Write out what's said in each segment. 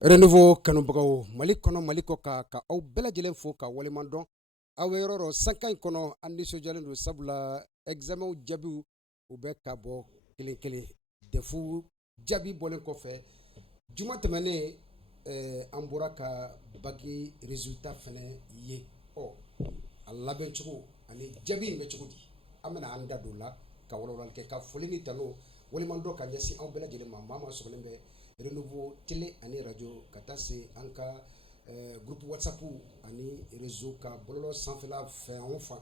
Renouveau kanubagaw Mali kɔnɔ Mali kɔ ka aw bɛɛ lajɛlen fo ka waleman dɔn aw bɛ yɔrɔ yɔrɔ sankan in kɔnɔ an nisɔndiyalen don sabula examen jaabiw u bɛ ka bɔ kelen kelen defu jaabi bɔlen kɔfɛ juma tɛmɛnen an bɔra ka bagi résultat fɛnɛ ye a labɛn cogo ani jaabi in bɛ cogo di an bɛna an da don la ka walawalali kɛ ka foli ni tano waleman dɔn ka ɲɛsin aw bɛɛ lajɛlen ma maa sɔgɔlen bɛ Renouveau télé ani radio ka taa se an ka groupe whatsapp ani réseau ka bɔlɔlɔ sanfɛla fɛn o fan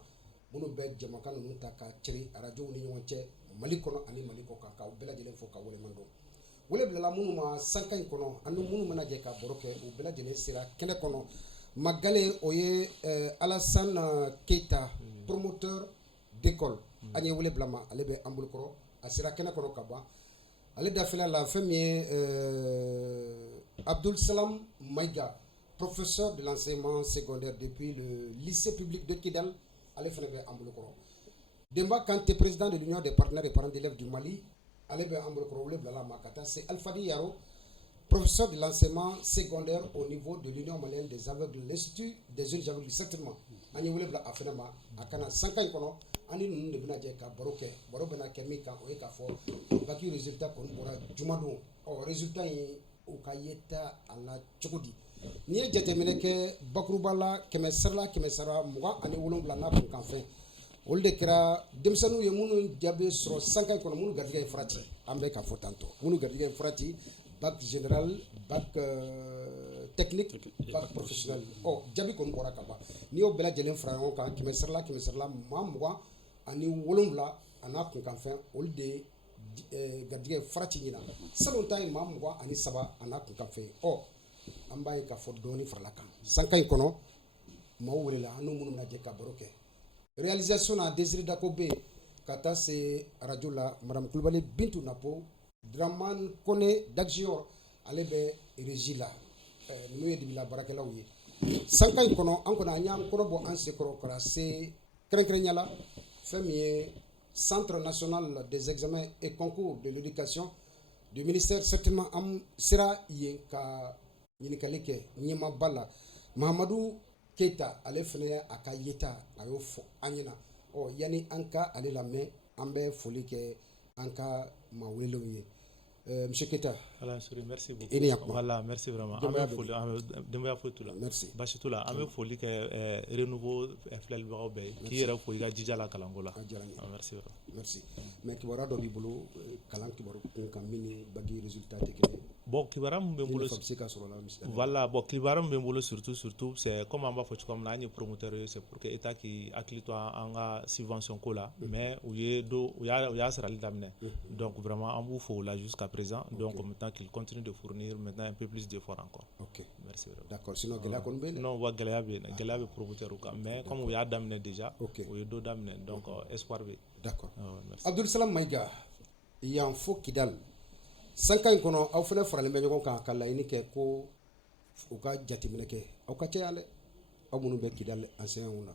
minnu bɛ jamakan ninnu ta ka cɛri radio ni ɲɔgɔn cɛ Mali kɔnɔ ani Mali kɔ kan k'aw bɛɛ lajɛlen fo ka waleman dɔn wele bilala minnu ma sankan in kɔnɔ ani minnu mana jɛ ka baro kɛ u bɛɛ lajɛlen sera kɛnɛ kɔnɔ Magale o ye Alassane Keita promoteur d'école an ye wele bila ma ale bɛ an bolokɔrɔ a sera kɛnɛ kɔnɔ ka ban ale dafila la fɛn min ye Abdul Salam Maïga professeur de l'enseignement secondaire depuis le lycée public de Kidal ale fana bɛ an bolokɔrɔ Demba Kanté président de l'union des partenaires et parents d'élèves du Mali ale bɛ an bolokɔrɔ wele bila la ma ka taa se Alfadi Yaro professeur de l'enseignement secondaire au niveau de l'union malienne des aveugles l'institut des jeunes aveugles certainement an ye wele bila a fana ma a kana sankan in kɔnɔ ani ninnu de bɛna jɛ ka baro kɛ baro bɛna kɛ min kan o ye k'a fɔ bac résultat kɔni bɔra juma don résultat in u ka yeta a la cogo di n'i ye jateminɛ kɛ bakuruba la kɛmɛ sara 27 n'a kunkan fɛn olu de kɛra denmisɛnninw ye minnu jaabi sɔrɔ sankan in kɔnɔ minnu garijɛgɛ ye farati an bɛ ka fɔ tantɔ minnu garijɛgɛ ye farati bac général bac technique bac professionnel jaabi kɔni bɔra ka ban n'i y'o bɛɛ lajɛlen fara ɲɔgɔn kan kɛmɛ sarala 20 ani 7 a n'a kunkanfɛn olu de garijɛgɛ farati ɲina salon ta ye 23 a n'a kunkanfɛn an b'a ye k'a fɔ dɔɔni farala kan sankan in kɔnɔ maaw welela an n'u minnu bɛna jɛ ka baro kɛ réalisation na Désiré Dako bɛ yen ka taa se radio la madame Kulibali Bintu Napo Dramane Kone Daxior ale bɛ régie la n'u ye dibila baarakɛlaw ye sankan in kɔnɔ an kɔni an y'an kɔrɔ bɔ an sekɔrɔ ka se kɛrɛnkɛrɛnya la fɛn min ye centre national des examens et concours de l'éducation du ministère certainement an sera yen ka ɲininkali kɛ ɲɛmaaba la Mahamadu Keita ale fana ye a ka yeta a y'o fɔ an ɲɛna yanni an ka ale lamɛn an bɛ foli kɛ an ka maa welelenw ye Monsieur Keita. Merci beaucoup. Voilà, merci vraiment. Denbaya foyi t'u la. Merci. Basi t'u la. An bɛ foli kɛ Renouveau filɛlibagaw bɛɛ ye k'i yɛrɛ fo i ka jija la kalanko la. Merci. Merci. Mais kibaruya dɔ b'i bolo kalan kibaru kun kan min ni bac résultat tɛ kelen ye. Bon kibaruya min bɛ n bolo voilà bon kibaruya min bɛ n bolo surtout c'est comme an b'a fɔ cogoya min na an ye promoteur ye c'est pour que état k'i hakili to an ka subvention ko la mais u y'a sarali daminɛ donc vraiment an b'u fo o la jusqu'à présent donc maintenant qu'il continue de fournir maintenant un peu plus d'efforts encore. OK. Merci. D'accord. Sinon gɛlɛya kɔni bɛ yen. Non wa gɛlɛya bɛ promoteur kan mais comme u y'a daminɛ déjà u ye dɔ daminɛ donc espoir bɛ. D'accord. Abdul Salam Maïga yan fo Kidal sankan in kɔnɔ aw fana faralen bɛ ɲɔgɔn kan ka laɲini kɛ ko u ka jateminɛ kɛ aw ka caya dɛ aw minnu bɛ Kidal enseignants na.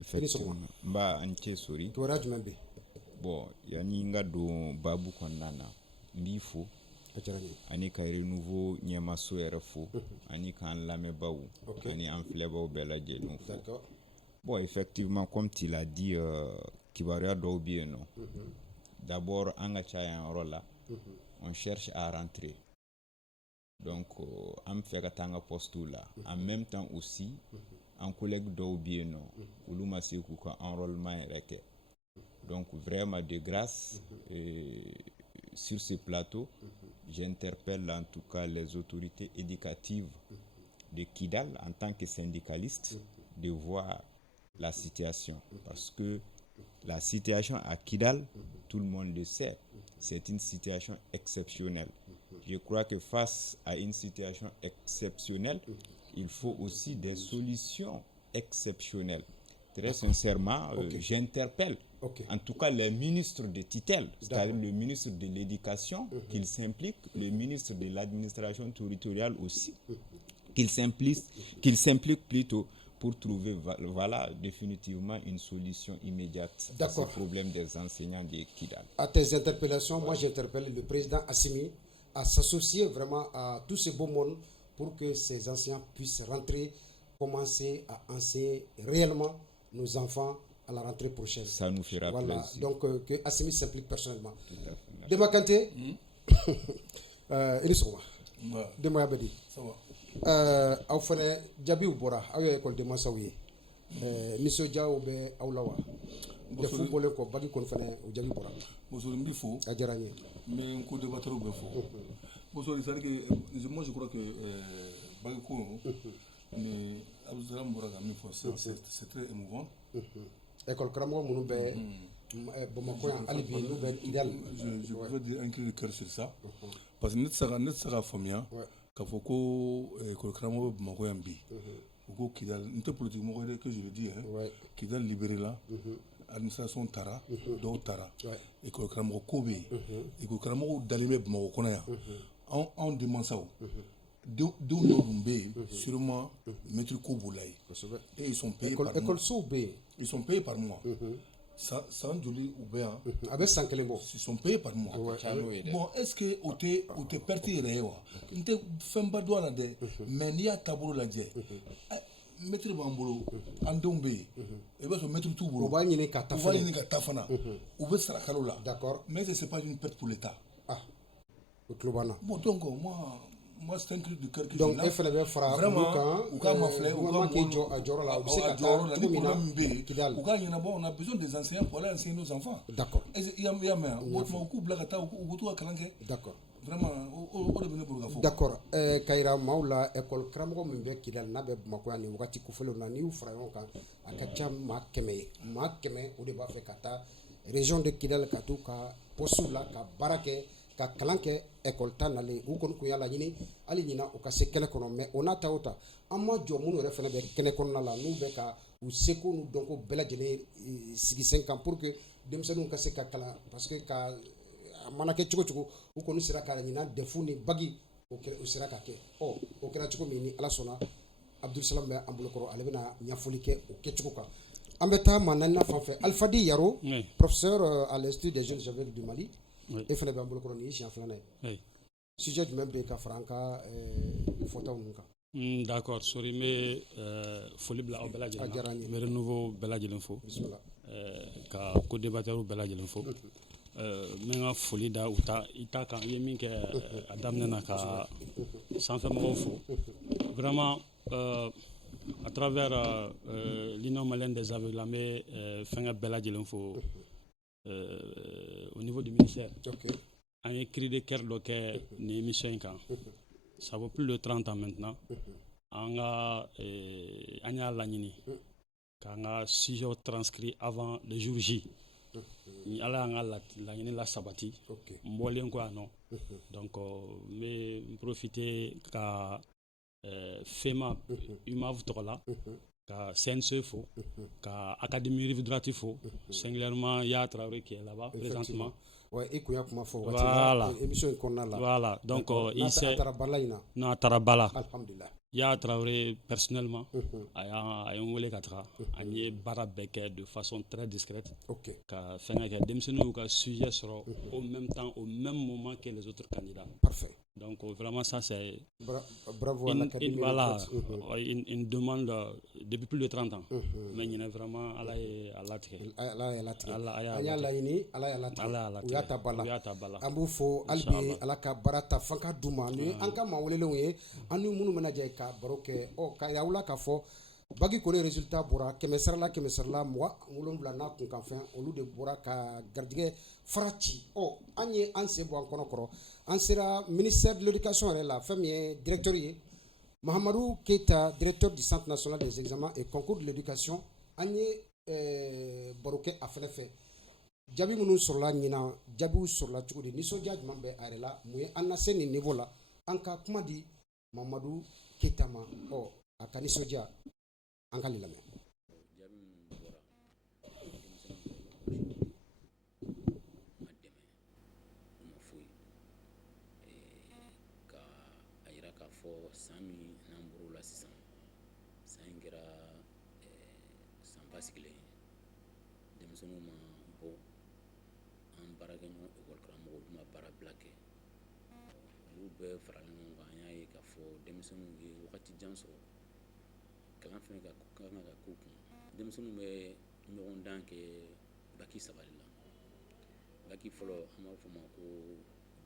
Effectivement n b'a an cɛ sori. Kibaruya jumɛn bɛ yen. Bon yanni n ka don baabu kɔnɔna na n b'i fo ani ka Renouveau ɲɛmaso yɛrɛ fo ani k'an lamɛnbaw ani an filɛbaw bɛɛ lajɛlen fo. Bon effectivement comme tu l'as dit kibaruya dɔw bɛ yen nɔ d'abord an ka caya yɔrɔ la on cherche à rentrer donc an fɛ ka taa an ka postew la en même temps aussi an collègue dɔw bɛ yen nɔ olu ma se k'u ka enrôlement yɛrɛ kɛ donc vraiment de grâce sur ce plateau j'interpelle en tout cas les autorités éducatives de Kidal en tant que syndicaliste de voir la situation parce que la situation à Kidal tout le monde le sait c'est une situation exceptionnelle. Je crois que face à une situation exceptionnelle il faut aussi des solutions exceptionnelles. Très sincèrement, j'interpelle en tout cas les ministres de tutelle, c'est-à-dire le ministre de l'Éducation, qu'il s'implique, le ministre de l'administration territoriale aussi, qu'il s'implique plutôt pour trouver définitivement une solution immédiate à ce problème des enseignants de Kidal. À tes interpellations, moi j'interpelle le président Assimi à s'associer vraiment à tous ces beaux mondes pour que ces enseignants puissent rentrer, commencer à enseigner réellement nos enfants à la rentrée prochaine. Ça nous fera voilà. plaisir. Donc, que Assimi s'implique personnellement. Dema Kanté, Dema Yabedi. Aw fana jabiw bɔra aw ye école de mansaw ye nisɔndiyaw bɛ aw la wa defu bɔlen kɔ bagi kɔni fana o jaabi bɔra Bonsoir, n b'i fo. a diyara n ye Mais n ko débatteur bɛ fo. Bonsoir, c'est-à-dire que moi je crois que bagi ko ni Abdousalam bɔra ka min fɔ c'est très émouvant. école karamɔgɔ minnu bɛ Bamakɔ yan hali bi n'u bɛ Kidal. Je veux dire un cri de cœur sur ça parce que ne tɛ se ka faamuya k'a fɔ ko école karamɔgɔ bɛ Bamakɔ yan bi u ko Kidal n tɛ politique mɔgɔ ye que je le dis Kidal libéré la administration taara dɔw taara école karamɔgɔ ko bɛ yen école karamɔgɔw dalen bɛ Bamakɔ kɔnɔ yan anw denmansaw denw dɔw dun bɛ yen sûrement maître ko b'u la yen et ils sont payés par mois écolesow bɛ yen ils sont payés par mois san joli u bɛ yan a bɛ san kelen bɔ ils sont payés par mois bon est-ce que o tɛ perte yɛrɛ ye wa n tɛ fɛnba dɔn a la dɛ mais n'i y'a taabolo lajɛ maître b'an bolo an denw bɛ yen i b'a sɔrɔ maître t'u bolo u b'a ɲini ka taa fana u bɛ sara kalo la d'accord mais c'est pas une perte pour l'État o tulo b'an na bon donc moi c'est un cri de cœur que donc e fana bɛ fara olu kan u ka mafilɛ u ka k'i jɔ a jɔyɔrɔ la u bɛ se ka taa cogo min na Kidal u ka ɲɛnabɔ on a besoin des enseignants pour aller enseigner nos enfants d'accord i y'a mɛn wa u k'u bila ka taa u bɛ to ka kalan kɛ d'accord vraiment o de bɛ ne bolo ka fɔ d'accord ka yira maaw la école karamɔgɔ min bɛ Kidal n'a bɛ Bamakɔ yan nin wagati kofɔlenw na n'i y'u fara ɲɔgɔn kan a ka ca maa 100 ye maa 100 o de b'a fɛ ka taa région de Kidal ka t'u ka poste la ka baara kɛ ka kalan kɛ école ta nalen u kɔni kun y'a laɲini hali ɲina u ka se kɛnɛ kɔnɔ mais o n'a ta o ta an ma jɔ minnu yɛrɛ fana bɛ kɛnɛ kɔnɔna la n'u bɛ ka u seko n'u dɔnko bɛɛ lajɛlen sigi sen kan pour que denmisɛnninw ka se ka kalan parce que ka a mana kɛ cogo cogo u kɔni sera ka ɲina defu ni bagi o sera ka kɛ o kɛra cogo min ni ala sɔnna Abdousalam bɛ an bolokɔrɔ ale bɛna ɲɛfɔli kɛ o kɛcogo kan an bɛ taa maa naaninan fan fɛ Alfadi Yaro professeur à l'Institut des jeunes aveugles du Mali e fana bɛ an bolokɔrɔ nin ye siɲɛ filanan ye sujet jumɛn bɛ yen ka fara an ka fɔtaw ninnu kan d'accord sori n bɛ foli bila aw bɛɛ lajɛlen na n bɛ renouveau bɛɛ lajɛlen fo ka co-débatteurs bɛɛ lajɛlen fo n bɛ n ka foli da i ta kan i ye min kɛ a daminɛ na ka sanfɛmɔgɔw fo vraiment à travers l'Union malienne des aveugles an bɛ fɛnkɛ bɛɛ lajɛlen fo au niveau du ministère an ye cri de cœur dɔ kɛ nin émission in kan ça fait plus de 30 ans maintenant an y'a laɲini k'an ka sujet transcrit avant le jour J ni ala y'an ka laɲini la sabati n bɔlen ko yan nɔ donc n bɛ profiter ka FEMA UMAV tɔgɔ la ka CNC fo ka Académie Rive Droite fo singulièrement Yaya Traoré qui est là-bas présentement ouais et kuya kuma fɔ voilà émission in kɔnɔna la voilà donc il s'est n'a taara bala alhamdulillah Yaya Traoré personnellement a ye n wele ka taga an ye baara bɛɛ kɛ de façon très discrète ka fɛngɛ kɛ denmisɛnninw y'u ka sujet sɔrɔ au même temps au même moment que les autres candidats parfait donc vraiment ça c'est bravo à l'Académie voilà une demande depuis plus de 30 ans mais ɲinɛ vraiment ala ye a latigɛ ala y'a latigɛ an y'a laɲini ala y'a latigɛ u y'a ta bala an b'u fo hali bi ala ka baara ta fanga d'u ma ni an ka maa welelenw ye an ni minnu bɛna jɛ ka baro kɛ ka y'aw la k'a fɔ bagi kɔni résultat bɔra 100 sarala 27 n'a kunkanfɛn olu de bɔra ka garijɛgɛ fara ci an ye an sen bɔ an kɔnɔ kɔrɔ an sera ministère de l'éducation yɛrɛ la fɛn min ye directeur ye Mahamadou Keita directeur du centre national des examens et concours de l'éducation an ye baro kɛ a fɛnɛ fɛ jaabi minnu sɔrɔla ɲinan jaabiw sɔrɔla cogo di nisɔndiya jumɛn bɛ a yɛrɛ la mun ye an na se nin niveau la an ka kuma di Mahamadou Keita ma a ka nisɔndiya an ka lamɛn ka a yira k'a fɔ san min n'an bɔr'o la sisan san in kɛra san basigilen denmisɛnninw ma bɔ an baarakɛɲɔgɔn ekɔli karamɔgɔw olu ma baara bila kɛ olu bɛɛ faralen ɲɔgɔn kan an y'a ye k'a fɔ denmisɛnninw denmisɛnninw ye wagati jan sɔrɔ kalan fɛnɛ ka kan ka k'u kun denmisɛnninw bɛ ɲɔgɔn dan kɛ baki 3 de la baki fɔlɔ an b'a fɔ ma ko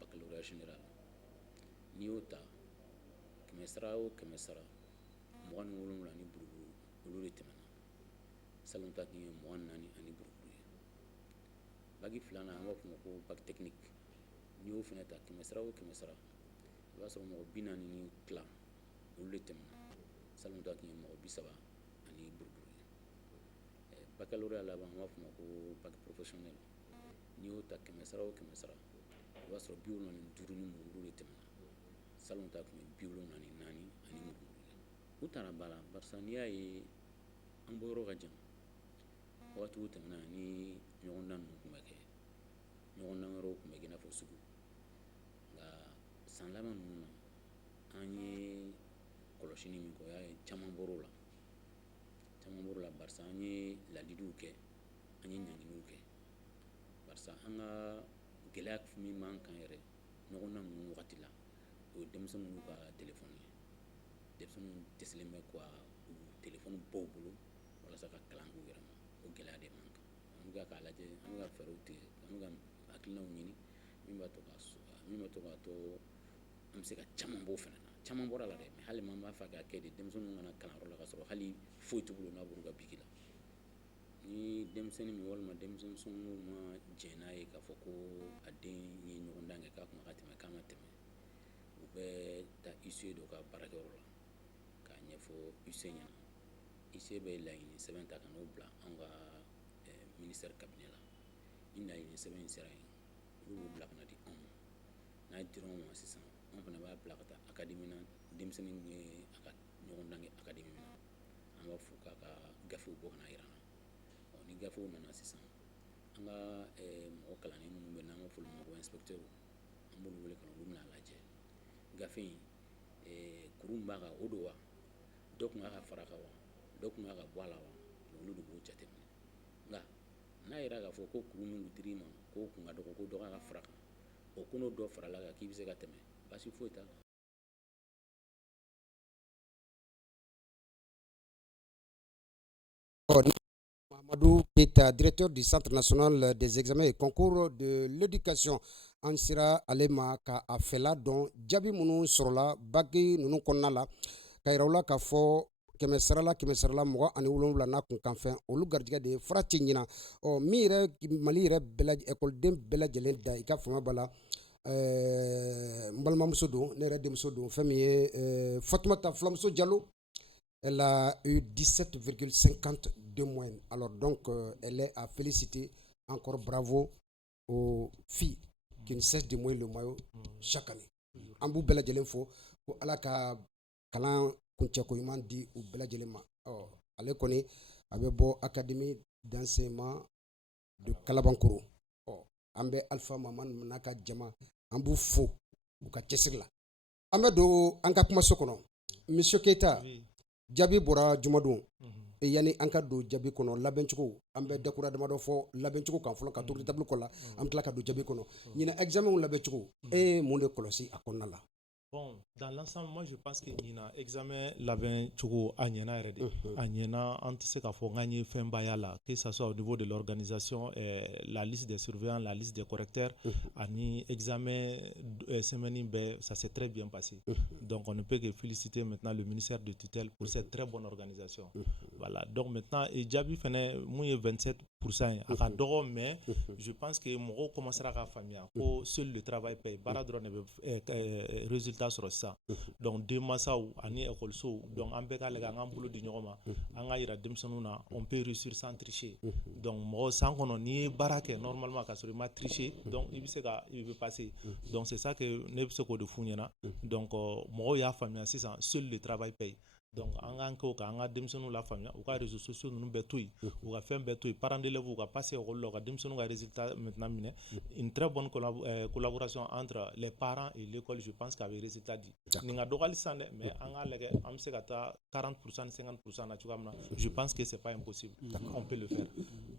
baccalauréat général n'i y'o ta 100 sara o 100 sara 27 ni buruburu olu de tɛmɛna salon ta tun ye 24 ani buruburu ye baki 2nan an b'a fɔ ma ko bac technique n'i y'o fɛnɛ ta 100 sara o 100 sara i b'a sɔrɔ mɔgɔ 40 ni tila olu de tɛmɛna salon ta tun ye mɔgɔ 30 ani buruburu ye baccalauréat laban an b'a fɔ ma ko bac professionnel n'i y'o ta 100 sara o 100 sara i b'a sɔrɔ 75 ni murumuru de tɛmɛna salon ta tun ye 74 ani murumuru ye u taara ba la barisa n'i y'a ye an bɔ yɔrɔ ka jan wagatiw tɛmɛna ni ɲɔgɔndan ninnu tun bɛ kɛ ɲɔgɔndan wɛrɛw tun bɛ kɛ i n'a fɔ sugu nka san laban ninnu na an ye kɔlɔsili min kɛ o y'a ye caman bɔr'o la barisa an ye ladiliw kɛ an ye ɲangiliw kɛ barisa an ka gɛlɛya min b'an kan yɛrɛ ɲɔgɔndan ninnu wagati la o ye denmisɛnninw ka telefɔni ye denmisɛnninw dɛsɛlen bɛ ka u telefɔni bɔ u bolo walasa ka kalan k'u yɛrɛ ma o gɛlɛya de b'an kan an bɛ k'a lajɛ an bɛ ka fɛɛrɛw tigɛ an bɛ ka hakilinaw ɲini min b'a to k'a to an bɛ se ka caman bɔ o fɛnɛ na caman bɔra la dɛ mɛ hali man b'a fɛ k'a kɛ de denmisɛnninw kana kalanyɔrɔ la ka sɔrɔ hali foyi t'u bolo n'a b'u ka biki la ni denmisɛnnin min walima denmisɛnninw ma jɛn n'a ye k'a fɔ ko a den ye ɲɔgɔndan kɛ k'a kun ka tɛmɛ k'a ma tɛmɛ u bɛ taa ICE dɔ ka baarakɛyɔrɔ la k'a ɲɛfɔ ICE ɲɛna ICE bɛ laɲini sɛbɛn ta ka n'o bila an ka ministère cabinet la ni laɲini sɛbɛn in sera yen olu b'o bila ka na di anw ma n'a dira anw ma sisan anw fana b'a bila ka taa académie na denmisɛnnin min ye a ka ɲɔgɔndan kɛ académie min na an b'a fɔ k'a ka gafew bɔ ka na yira an na ni gafew nana sisan an ka mɔgɔ kalanni minnu bɛ n'an b'a fɔ olu ma ko inspecteur an b'olu wele ka na olu bɛna a lajɛ gafe in kuru min b'a kan o don wa dɔ tun ka fara kan wa dɔ tun ka bɔ a la wa olu de b'o jateminɛ nka n'a yɛrɛ k'a fɔ ko kuru min dir'i ma k'o kun ka dɔgɔ ko dɔ ka fara kan o ko n'o dɔ farala kan k'i bɛ se ka tɛmɛ baasi foyi t'a la. Mamadou Keita, directeur du Centre national des examens et concours de l'éducation an sera ale ma ka a fɛla dɔn jaabi minnu sɔrɔla bagi ninnu kɔnɔna la ka yiraw la k'a fɔ 100 sarala 27 n'a kun kan fɛn olu garijɛgɛ de ye fara ci ɲina min yɛrɛ Mali yɛrɛ ekɔliden bɛɛ lajɛlen da i ka fanga b'a la n balimamuso don ne yɛrɛ denmuso don fɛn min ye Fatumata Fulamuso Jalo. Elle a eu 17,50 de moyenne. Alors donc, elle est à féliciter. Encore bravo aux filles qui ne cessent de mouiller le maillot chaque année. Ambou Bella Djelenfo, pour Allah ka kalan kunchako iman di ou Bella Djelema. Allez connaît avec bon académie d'enseignement de Kalabankoro. Ambe Alpha Maman Naka Djama. Ambou fo ou ka chesirla. Amedo Anka Kumasokono. Monsieur Keita. Jaabi bɔra jumadon yani an ka don jaabi kɔnɔ labɛncogo an bɛ dakura damadɔ fɔ labɛncogo kan fɔlɔ ka tour de table kɔnɔ an tila ka don jaabi kɔnɔ ɲina examen labɛncogo mun de kɔlɔsi a kɔnɔna la. Bon, dans l'ensemble, moi je pense que Nina examen labin chogo a ɲɛna yɛrɛ de a ɲɛna an tɛ se k'a fɔ k'an ye fɛn baya la que ça soit au niveau de l'organisation la liste des surveillants la liste des correcteurs ani examen semaine bɛɛ ça s'est très bien passé donc on ne peut que féliciter maintenant le ministère de tutelle pour cette très bonne organisation voilà donc maintenant jaabi fɛnɛ mun ye 27% ye a ka dɔgɔ mais je pense que mɔgɔw commencera k'a faamuya ko seul le travail paye baara dɔrɔn de bɛ résultat sɔrɔ sisan donc denmansaw ani écolisow donc an bɛɛ ka lajɛ an k'an bolo di ɲɔgɔn ma an ka yira denmisɛnninw na on peut réussir sans tricher donc mɔgɔ san kɔnɔ n'i ye baara kɛ normalement ka sɔrɔ i ma tricher donc i bɛ se ka i bɛ passer donc c'est ça que ne bɛ se k'o de f'u ɲɛna donc mɔgɔw y'a faamuya sisan seul le travail paye donc an k'an kɛ o kan an ka denmisɛnninw la faamuya u ka réseaux sociaux ninnu bɛɛ to yen u ka fɛn bɛɛ to yen parents d'élèves u ka passer école la u ka denmisɛnninw ka résultat maintenant minɛ une très bonne collaboration entre les parents et l'école je pense qu'a bɛ résultat di nin ka dɔgɔyali sisan dɛ mais an k'a lajɛ an bɛ se ka taa 40% ni 50% na cogoya min na je pense que c'est pas impossible on peut le faire.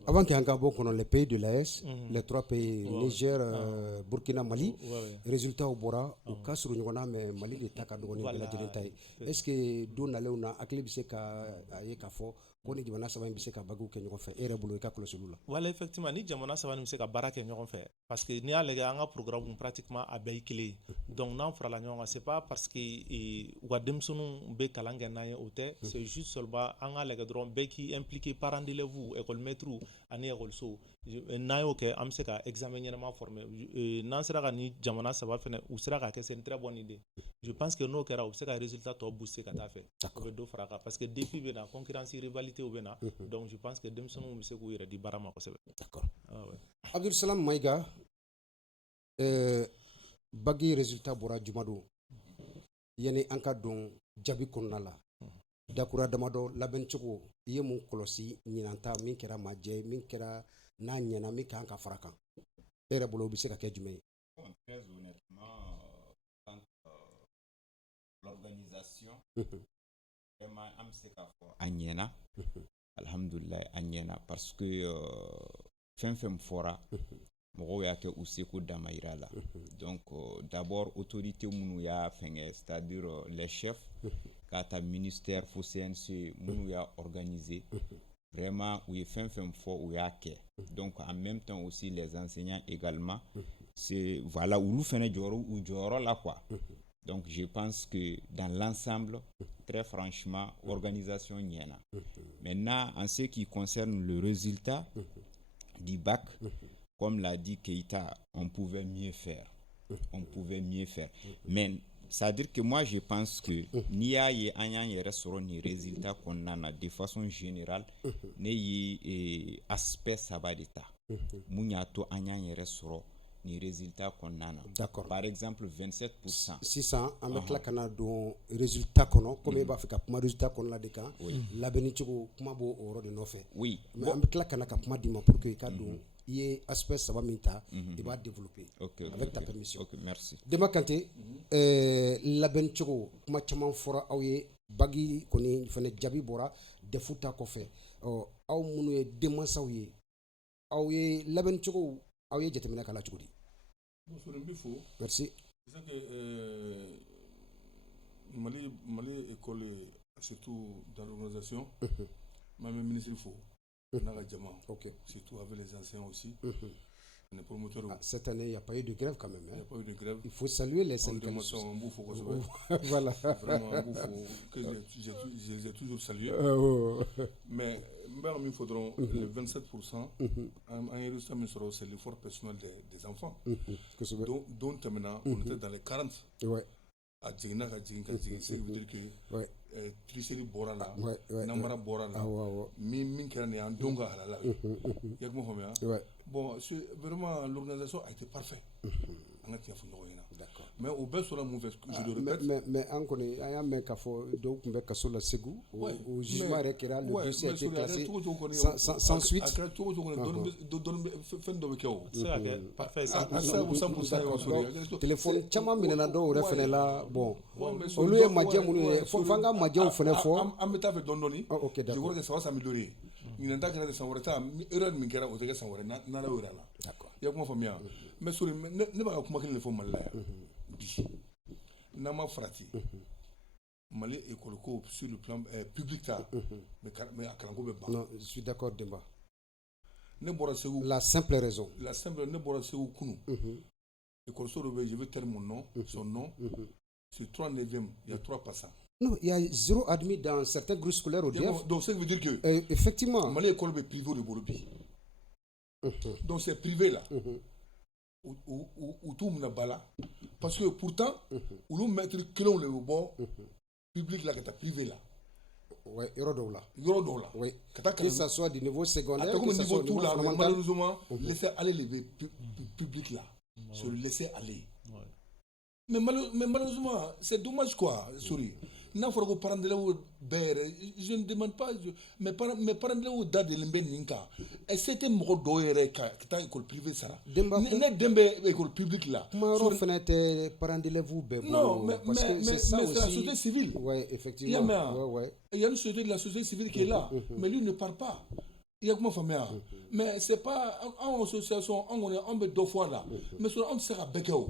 Avant qu'il y ait un Gabon, les pays de l'AS, les 3 pays, Niger, Burkina, Mali, résultat au Bora, au cas sur mais Mali de Takadoni de la Djenetaï. Est-ce que Don Aleuna, Aklebiseka, Ayekafo, Koni Dimana Savan Biseka Bagou Kenyon fait, et Rebolo Kakolosula? Voilà, effectivement, ni Jamana Savan Biseka Barak Kenyon fait. Parce que ni a les gars, un programme pratiquement à Baïkile. Donc, non, Frala Nyon, c'est pas parce que Wademsonu Be Kalanganaye Ote, c'est juste seulement un les gars, Beki impliqué parents d'élèves, école maître, ani école so. Nayo ke am se ka examen ɲɛnama formé n'an sera ka ni jamana saba fɛnɛ u sera ka kɛ c'est une très bonne idée. Je pense que n'o kɛra u bɛ se ka résultat tɔ booster ka taa fɛ u bɛ dɔ fara kan parce que défi bɛ na concurrence rivalité bɛ na donc je pense que denmisɛnninw bɛ se k'u yɛrɛ di baara ma kosɛbɛ. D'accord. Abdul Salam Maïga, bagi résultat bɔra jumado yani an ka don jaabi kɔnɔna la dakura damadɔ labɛn cogo i ye mun kɔlɔsi ɲinanta min kɛra majɛ min kɛra n'a ɲɛna min kan ka fara kan e yɛrɛ bolo o bɛ se ka kɛ jumɛn ye? Très honnêtement, quand l'organisation vraiment am se ka fɔ a ɲɛna alhamdulilayi a ɲɛna parce que fɛn fɛn fɔra mɔgɔw y'a kɛ u seko dama yira la donc d'abord autorité minnu y'a fɛngɛ c'est-à-dire les chefs k'a ta ministère fo CNC minnu y'a organisé vraiment u ye fɛn fɛn fɔ u y'a kɛ donc en même temps aussi les enseignants également c'est voilà olu fɛnɛ jɔyɔrɔ la quoi donc je pense que dans l'ensemble très franchement organisation ɲɛna maintenant en ce qui concerne le résultat du bac comme l'a dit Keita, on pouvait mieux faire. Mais ça veut dire que moi je pense que ni a ye an yɛrɛ sɔrɔ ni résultat kɔnɔna na de façon générale ne ye aspect saba de ta mun y'a to an yɛrɛ sɔrɔ ni résultat kɔnɔna na. D'accord. Par exemple 27%. Sisan an bɛ tila ka na don résultat kɔnɔ comme e b'a fɛ ka kuma résultat kɔnɔna de kan labɛnni cogo kuma b'o yɔrɔ de nɔfɛ. Oui. Mais an bɛ tila ka na ka kuma d'i ma pour que i ka don i ye aspect saba min ta i b'a développer avec ta permission. Ok, merci. Demba Kante, labɛn cogo kuma caman fɔra aw ye bagi kɔni fɛnɛ jaabi bɔra defu ta kɔfɛ aw minnu ye denmansaw ye aw ye labɛn cogo aw ye jateminɛ k'a la cogo di? Merci. C'est ça que Mali école, surtout dans l'organisation, même ministre il faut, on a la diamant, surtout avec les enseignants aussi, les promoteurs. Cette année, il n'y a pas eu de grève quand même. Il n'y a pas eu de grève. Il faut saluer les syndicats. Voilà. Vraiment, que j'ai toujours salué. Mais il faudra le 27%, c'est l'effort personnel des enfants. Donc maintenant, on était dans les 40. A jigina ka jigin ce qui veut dire que tricherie bɔra la namara bɔra la min kɛra nin an don ka halala ya kuma faamuya bon vraiment l'organisation a été parfaite an ka tiɲɛ fɔ ɲɔgɔn ɲɛna mais o bɛɛ sɔrɔ mun fɛ je le répète mais an kɔni an y'a mɛn k'a fɔ dɔw tun bɛ kaso la Segu o jugement yɛrɛ kɛra le dossier a été classé sans suite a kɛra cogo cogo kɔni fɛn dɔ bɛ kɛ o parfait 100% téléphone caman minɛna dɔw yɛrɛ fɛnɛ la bon olu ye majɛ minnu ye fo an ka majɛw fɛnɛ fɔ an bɛ taa fɛ dɔɔni je crois que ça va s'améliorer ɲinɛn ta kɛra san wɛrɛ ta erreur min kɛra o tɛ kɛ san wɛrɛ n'ala y'o yira la i ya kuma faamuya mais sori ne b'a ka kuma kelen de fɔ Mali la yan bi n'an ma farati Mali école ko sur le plan public ta mais a kalanko bɛ ban. Non, je suis d'accord Demba. Ne bɔra Segu la simple raison ne bɔra Segu kunu école dɔ bɛ je vais taire mon nom son nom sur 3 9e il y a 3 passants. Non, il y a 0 admis dans certains groupes scolaires au DF. Donc, ça veut dire que effectivement, Mali école est privée de Borobi. Donc, c'est privé là. Ou tout le monde parce que pourtant, où l'on met que le bord public là, qui est privé là. Oui, Eurodola. Oui. Que ça soit du niveau secondaire, que ça soit du niveau fondamental. Malheureusement, laisser aller les publics là. Se laisser aller. Mais malheureusement, c'est dommage quoi, sorry. N'a pas que parents de je ne demande pas, mais parents de date de l'embeninka. Et c'était mon doyer qui était école privée ça. N'est dembe école publique là. Sur fenêtre parents de vous non, mais c'est la société civile. Ouais, effectivement. Il y a une société de la société civile qui est là, mais lui ne parle pas. Il y a comment famille. Mais c'est pas en association, on met 2 fois là. Mais on sera Bekeo.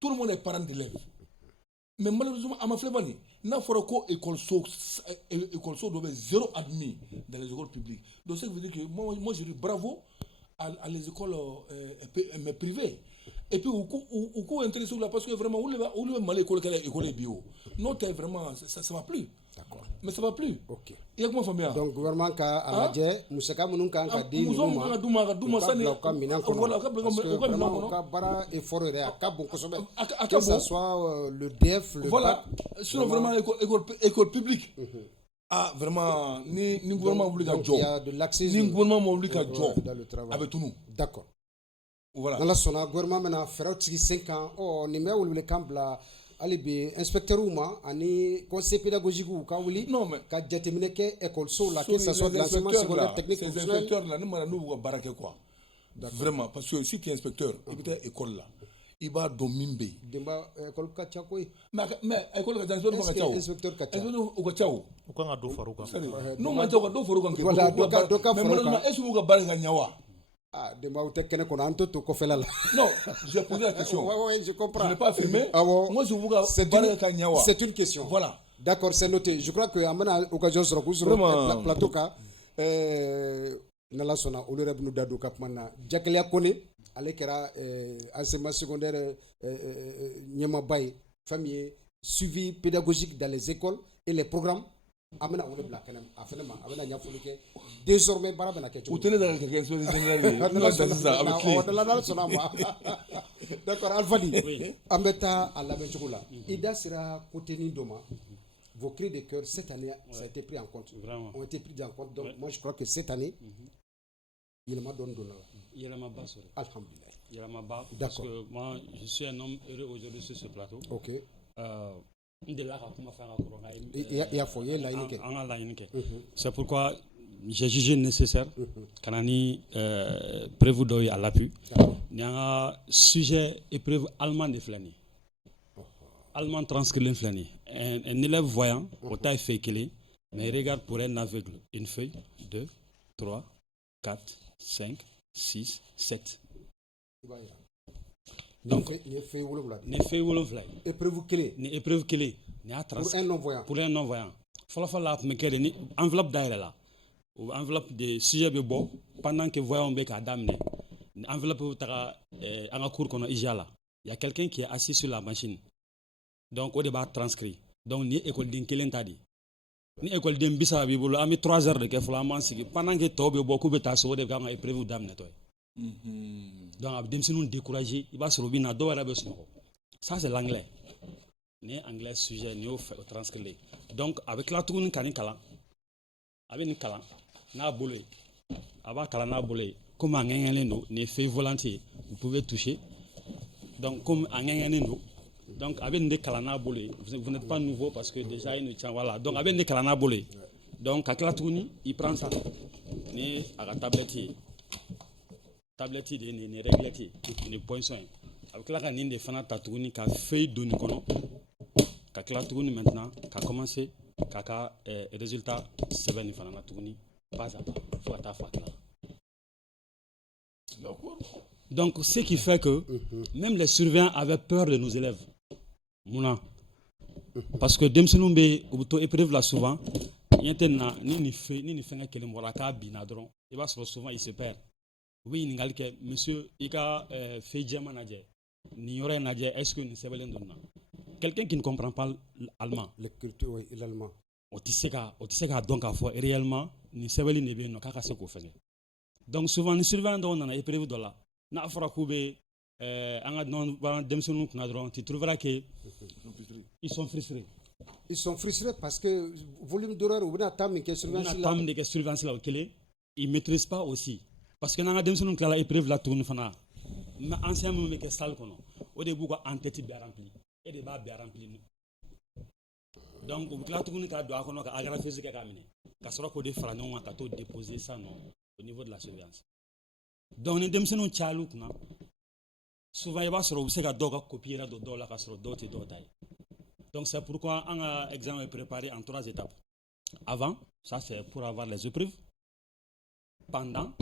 Tout le monde est parent d'élèves. Mais malheureusement, à ma flébani, n'a pas école so doit 0 admis dans les écoles publiques. Donc ça veut dire que moi je dis bravo à les écoles privées. Et puis, au coup intéressé là parce que vraiment, où le mal école bio. Non, vraiment, ça va plus. D'accord. Mais ça va plus. Ok. Il y a comment famille. Donc, gouvernement ka aladje, musaka munun ka ka di numa. Duma ça ne ka minan kono. Voilà, ka bara effort re ka bon kosobe. Que ça soit le DF, le voilà. Sinon vraiment école publique. Ah vraiment ni gouvernement oblige à job. Il y a de laxisme. Ni gouvernement oblige à job. Dans le travail. Avec tout nous. D'accord. Voilà. Dans la sona gouvernement mena fera 5 ans. Oh, ni me wulule kambla ali be inspecteur uma ani conseil pédagogique ou ka wuli non mais ka jatemine ke école so la que ça soit de l'enseignement secondaire technique ces inspecteurs là nous va baraquer quoi vraiment parce que si tu es inspecteur il peut être école là il va domimbe demba école ka chakoy mais école ka inspecteur ka chawo inspecteur ka chawo inspecteur ka chawo ko nga do faruka non ma chawo do faruka voilà doka mais malheureusement est-ce que ka baraquer nyawa ah, demba ou tekene kono anto to ko fela la. Non, j'ai posé la question. Ouais, je comprends. Je n'ai pas affirmé. Ah bon? Moi, je vous dis c'est une question. Voilà. D'accord, c'est noté. Je crois que amena occasion sur le plateau ka nala sona olere bnu dadu kapmana jaklia kone ale kera enseignement secondaire nyama bay famille suivi pédagogique dans les écoles et les programmes. Amena on est black afenema amena nyafolike désormais barabena ke vous tenez dans quelqu'un sur d'accord Alfadi ambeta ala benchula ida sera côté ni doma vos cris de cœur cette année ça a été pris en compte ont été pris en compte donc moi je crois que cette année il m'a donné il m'a bas alhamdulillah il m'a bas parce que moi je suis un homme heureux aujourd'hui sur ce plateau. OK. C'est pourquoi j'ai jugé nécessaire kanani prévu à l'appui il y a un sujet épreuve allemand de flani allemand transcrit flani un élève voyant au taille fait qu'il est mais regarde pour un aveugle une feuille 2 3 4 5 6 7 donc épreuve clé pour un non-voyant faut la ni enveloppe d'ailleurs là ou enveloppe de sujet be bon pendant que voyant be ka damné enveloppe ta en cours qu'on a ijala il y a quelqu'un qui est assis sur la machine donc au débat transcrit donc ni école din kelen tadi ni école din bisa bi bolo ami 3 heures de ke flaman sigi pendant que tobe beaucoup be ta so de ga épreuve damné toy. Donc abdem si nous décourager il va se robiner do wala be sunoko ça c'est l'anglais ni anglais sujet ni au transcrire donc avec la tourne kanikala avec ni kala na bolé aba kala na bolé comme angengele no ni fait volontiers vous pouvez toucher donc comme angengele no donc avec ni kala na bolé vous n'êtes pas nouveau parce que déjà il nous voilà donc avec ni kala na bolé donc avec la tourne il prend ça ni à la tablette ni réglé ni poinçon avec la canine de fana tatouni ka feuille donné kono ka kila tuguni maintenant ka commencer ka résultat seben fana na tuguni pas à pas faut ta fakla donc ce qui fait que même les surveillants avaient peur de nos élèves mouna parce que demsenu be ubuto épreuve là souvent yentena ni fenga kele mora ka bina dron il va souvent il se perd oui ningali ke monsieur ika fait jama naje ni yore naje est-ce que ni sebelen donna quelqu'un qui ne comprend pas l'allemand l'écriture oui l'allemand o tiseka donc à fois réellement ni sebeli ne be no kaka se ko fene donc souvent ni surveillant don na épreuve de là na afra ko be anga non ba demsonu kuna dron tu trouveras que ils sont frustrés parce que volume d'horaire ou na tam que surveillance là ils maîtrisent pas aussi parce que nanga demsonu kala épreuve la tourne fana mais ancien me que salle kono au début ko en tête bien rempli et débat bien rempli donc au la tourne ka do akono ka agra physique ka mine ka soro ko de franon ka to déposer ça non au niveau de la surveillance donc ne demsonu chalu kuna souvent il va se retrouver ka do ka copier la do la ka soro do te do tay donc c'est pourquoi un examen est préparé en 3 étapes avant ça c'est pour avoir les épreuves pendant,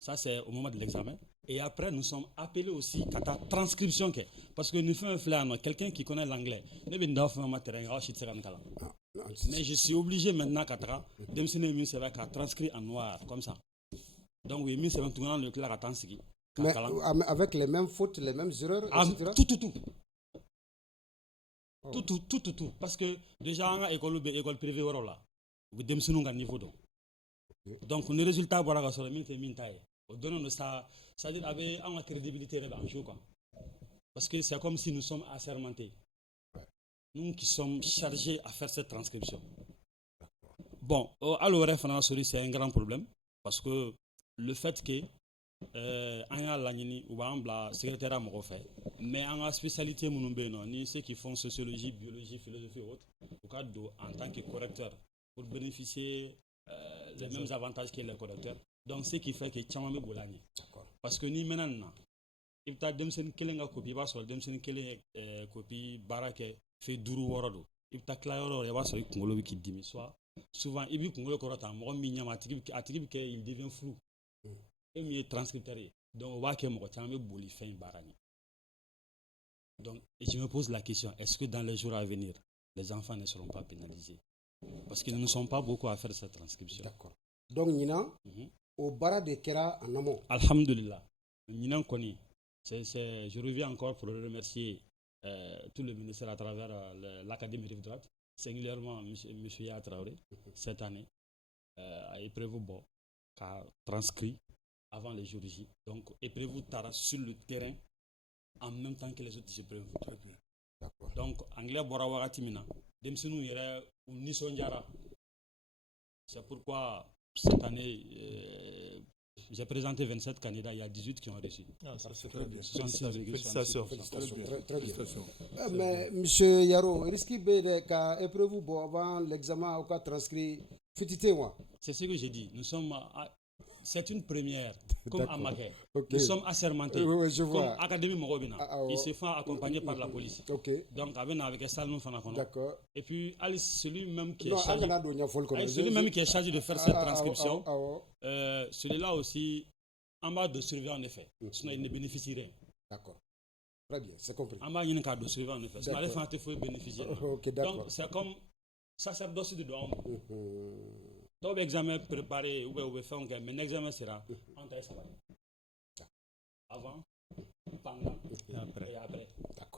ça c'est au moment de l'examen, et après nous sommes appelés aussi à ta transcription. Parce que nous faisons un flair, quelqu'un qui connaît l'anglais, mais je suis obligé maintenant qu'à transcrire en noir, comme ça. Donc oui, c'est maintenant le clair à transcrire. Mais avec les mêmes fautes, les mêmes erreurs, etc. Tout. Parce que déjà, on a école privée, là. Vous avez un niveau. Donc, le résultat, voilà, sur le mintaille. Au donner de ça, c'est-à-dire avec une crédibilité en jeu, quoi. Parce que c'est comme si nous sommes assermentés. Nous qui sommes chargés à faire cette transcription. Bon, alors, c'est un grand problème. Parce que le fait que on a l'année ou la secrétaire à mon fait, mais on a spécialité ni ceux qui font sociologie, biologie, philosophie ou autre, au cas en tant que correcteur pour bénéficier des mêmes avantages que les correcteurs. Donc ce qui fait que tu as un bolani. Parce que ni maintenant, il t'a demandé quelle copie, va sur demandé quelle copie barake fait duru worodo. Il t'a clairement il va sur le qui dit soit souvent il dit qu'on le correcte en moi attribue qu'il devient flou. Et mieux transcripteur. Donc, on va que mon temps bouli fin barani. Donc, je me pose la question, est-ce que dans les jours à venir, les enfants ne seront pas pénalisés? Parce qu'ils ne sont pas beaucoup à faire cette transcription. D'accord. Donc, Nina, au bara de Kera en amont. Alhamdulillah. Nina Koni. Je reviens encore pour remercier tout le ministère à travers l'Académie Rive Droite, singulièrement M. Yaya Traoré, cette année, a prévu qu'a transcrit avant les jours J. Donc, épreuve Tara sur le terrain en même temps que les autres épreuves. Donc, anglais Borawara Timina, Demsenu Yere ou Nisonjara. C'est pourquoi cette année, j'ai présenté 27 candidats, il y a 18 qui ont reçu. C'est très bien. Félicitations. Très bien. Mais M. Yaro, risque de qu'à épreuve avant l'examen ou qu'à transcrit, c'est ce que j'ai dit. Nous sommes c'est une première, comme à Maquet. Nous sommes assermentés, je vois. comme Académie Morobina. Ils se font accompagner par la police. Donc, avec ça, nous faisons. D'accord. Et puis, celui-même qui est chargé de faire cette transcription, celui-là aussi, en bas de surveiller en effet. Sinon, il ne bénéficie rien. D'accord. Très bien, c'est compris. En bas, il y a un cas de surveiller en effet. Sinon, il faut bénéficier. Donc, c'est comme sacerdoce de droit. Donc, l'examen préparé, ou faire un mais l'examen sera en taille avant, pendant et après.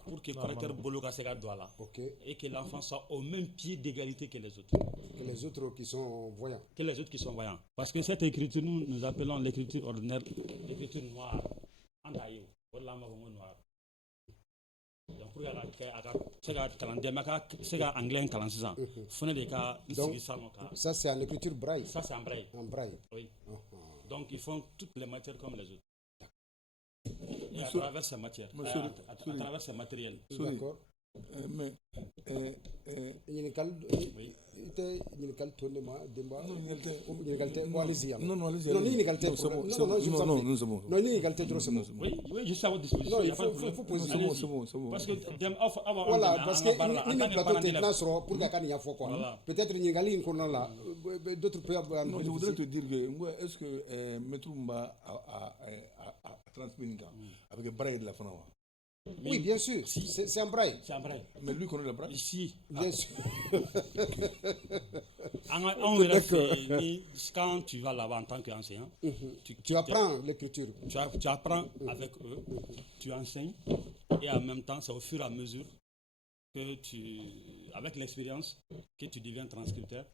Pour que le correcteur Bologa Sega doit là. Et que l'enfant soit au même pied d'égalité que les autres. Que les autres qui sont voyants. Que les autres qui sont voyants. Parce que cette écriture, nous appelons l'écriture ordinaire, l'écriture noire. En taille, pour la noire. Donc, pour anglais ça c'est en écriture braille. Ça c'est en braille. En braille. Oui. Donc ils font toutes les matières comme les autres. Et à travers ces matières, à travers ces matériels. D'accord. Mais oui, je suis à votre disposition. Il faut poser. Parce que voilà, parce que peut-être d'autres peuvent. Je voudrais te dire que est-ce que Maître Mba a transmis avec braille de la fin? Oui, bien sûr, c'est un braille. C'est un braille. Mais lui connaît le braille? Ici. Bien sûr. Quand tu vas là-bas en tant qu'enseignant, tu apprends l'écriture. Tu apprends avec eux, tu enseignes, et en même temps, c'est au fur et à mesure que avec l'expérience, que tu deviens transcripteur,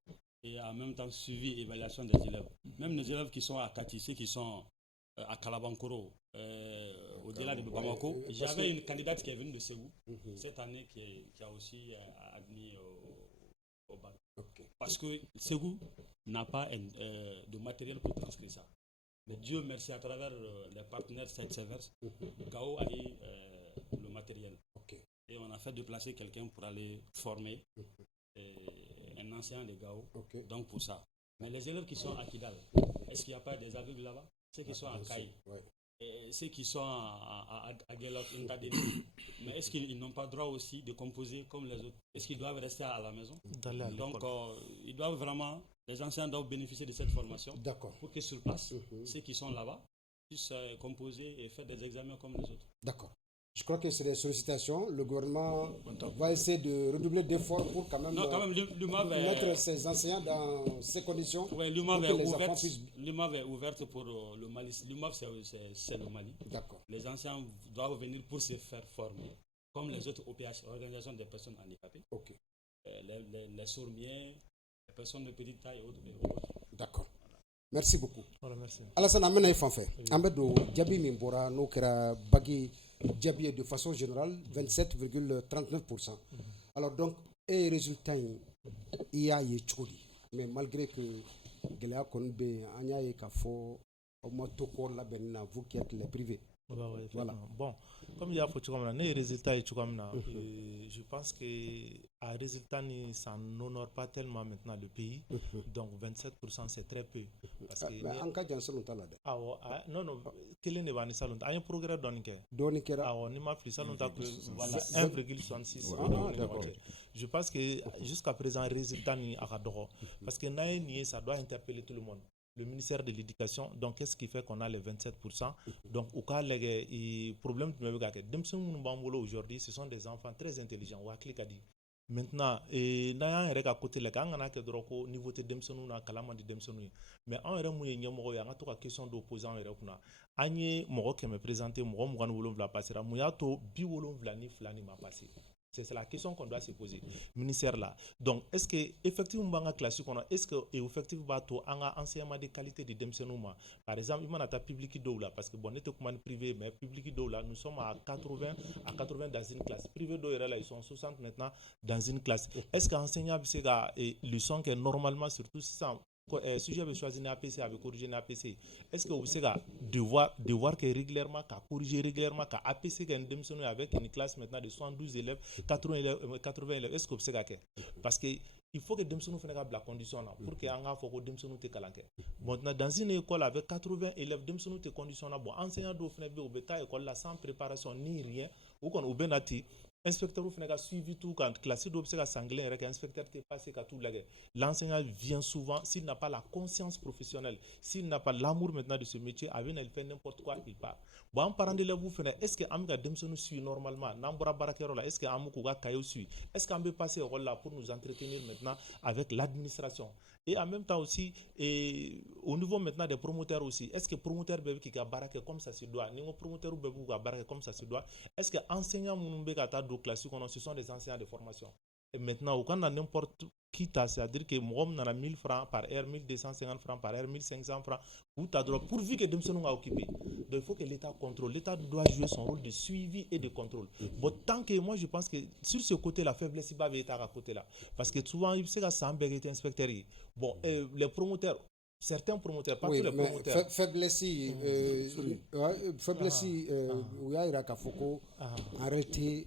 et en même temps, suivi et évaluation des élèves. Même les élèves qui sont à Katissé, qui sont à Kalabankoro, au-delà de Bamako. J'avais une candidate qui est venue de Ségou cette année qui a aussi admis au bac. Parce que Ségou n'a pas de matériel pour transcrire ça. Mais Dieu merci, à travers les partenaires Saint-Sévère, Gao a eu le matériel. Et on a fait déplacer quelqu'un pour aller former un enseignant de Gao. Donc pour ça. Mais les élèves qui sont à Kidal, est-ce qu'il n'y a pas des aveugles là-bas? Ceux qui sont à Caille, ceux qui sont à Guelph, mais est-ce qu'ils n'ont pas droit aussi de composer comme les autres? Est-ce qu'ils doivent rester à la maison? Donc, ils doivent vraiment, les anciens doivent bénéficier de cette formation pour que sur place, ceux qui sont là-bas puissent composer et faire des examens comme les autres. D'accord. Je crois que c'est des sollicitations. Le gouvernement va essayer de redoubler d'efforts pour quand même, mettre ses enseignants dans ces conditions. Oui, l'UMAV est ouverte pour le Mali. L'UMAV, c'est le Mali. D'accord. Les enseignants doivent venir pour se faire former, comme les autres OPH, Organisation des personnes handicapées. Ok. Les sourds-muets, les personnes de petite taille et autres. D'accord. Merci beaucoup. Voilà, merci. Alassane, amena ifanfé. Ambedo Djabi Mimbora, no kera bagi Djabi de façon générale 27,39%. Alors donc, et résultat, il y a eu mais malgré que Gela Konbe, Anya et Kafo, Omotoko, la Benina, vous qui êtes les privés. Voilà. Bon, comme il y a les résultats, je pense que à résultat, ça n'honore pas tellement maintenant le pays. Donc 27%, c'est très peu. Parce que en cas de salon, non, quel est le salon? Il y a un progrès dans le cas. Ni ma plus salon, 1,66. Je pense que jusqu'à présent, résultat ni à parce que ça doit interpeller tout le monde. Le ministère de l'Éducation, donc qu'est-ce qui fait qu'on a les 27%? Donc, au cas les problèmes de aujourd'hui, ce sont des enfants très intelligents. Maintenant, n'a rien à côté de la niveau de Demsonu na kalama de Demsonu. Mais en remué n'y a pas question d'opposant et repuna. Agne moro qui me présenté moro mouganou vla passera mouyato biwolo vlani flani ma passé. C'est la question qu'on doit se poser. Ministère là. Donc, est-ce que effectivement dans la classe est-ce que effectivement bateau un enseignement de qualité de Demsenouma? Par exemple, il y a un public d'eau parce que bon, on est au privé, mais public d'eau là, nous sommes à 80 dans une classe. Privé d'eau là, ils sont 60 maintenant dans une classe. Est-ce qu'enseignant c'est le son que normalement surtout ça si j'avais choisi un APC avec corriger un APC, est-ce que vous savez devoir que régulièrement, qu'à corriger régulièrement, qu'à APC avec une classe maintenant de 72 élèves, 80 élèves, est-ce que vous savez que parce que il faut que Demsonu fasse la condition là pour que anga faut que Demsonu te kalanke. Bon, dans une école avec 80 élèves, Demsonu te condition là bon enseignant do fene be obeta école là sans préparation ni rien ou qu'on obenati inspecteur a suivi tout quand classe d'observation sanglé avec inspecteur t'est passé qu'à tout blague. L'enseignant vient souvent s'il n'a pas la conscience professionnelle, s'il n'a pas l'amour maintenant de ce métier, avec elle fait n'importe quoi il part. Bon parent de l'élève est-ce que amiga Demsonu suit normalement n'ambra barakero là est-ce que amuko ga kayo suit est-ce qu'on peut passer au rôle là pour nous entretenir maintenant avec l'administration et en même temps aussi au niveau maintenant des promoteurs aussi est-ce que promoteur bébé qui a baraké comme ça se doit ningo promoteur bébé qui a baraké comme ça se doit est-ce que enseignant munumbe kata do classique ce sont des enseignants de formation et maintenant quand on a n'importe qui c'est-à-dire que moi on a 1000 francs par heure 1250 francs par heure 1500 francs pour ta droit pourvu que Demsonu a occupé. Donc il faut que l'État contrôle. L'État doit jouer son rôle de suivi et de contrôle. Bon, tant que moi je pense que sur ce côté la faiblesse il va être à côté là parce que souvent il sait que ça a été inspecteur. Bon, les promoteurs certains promoteurs, pas tous les promoteurs. Faiblesse, où il y a Kafoko, arrêté,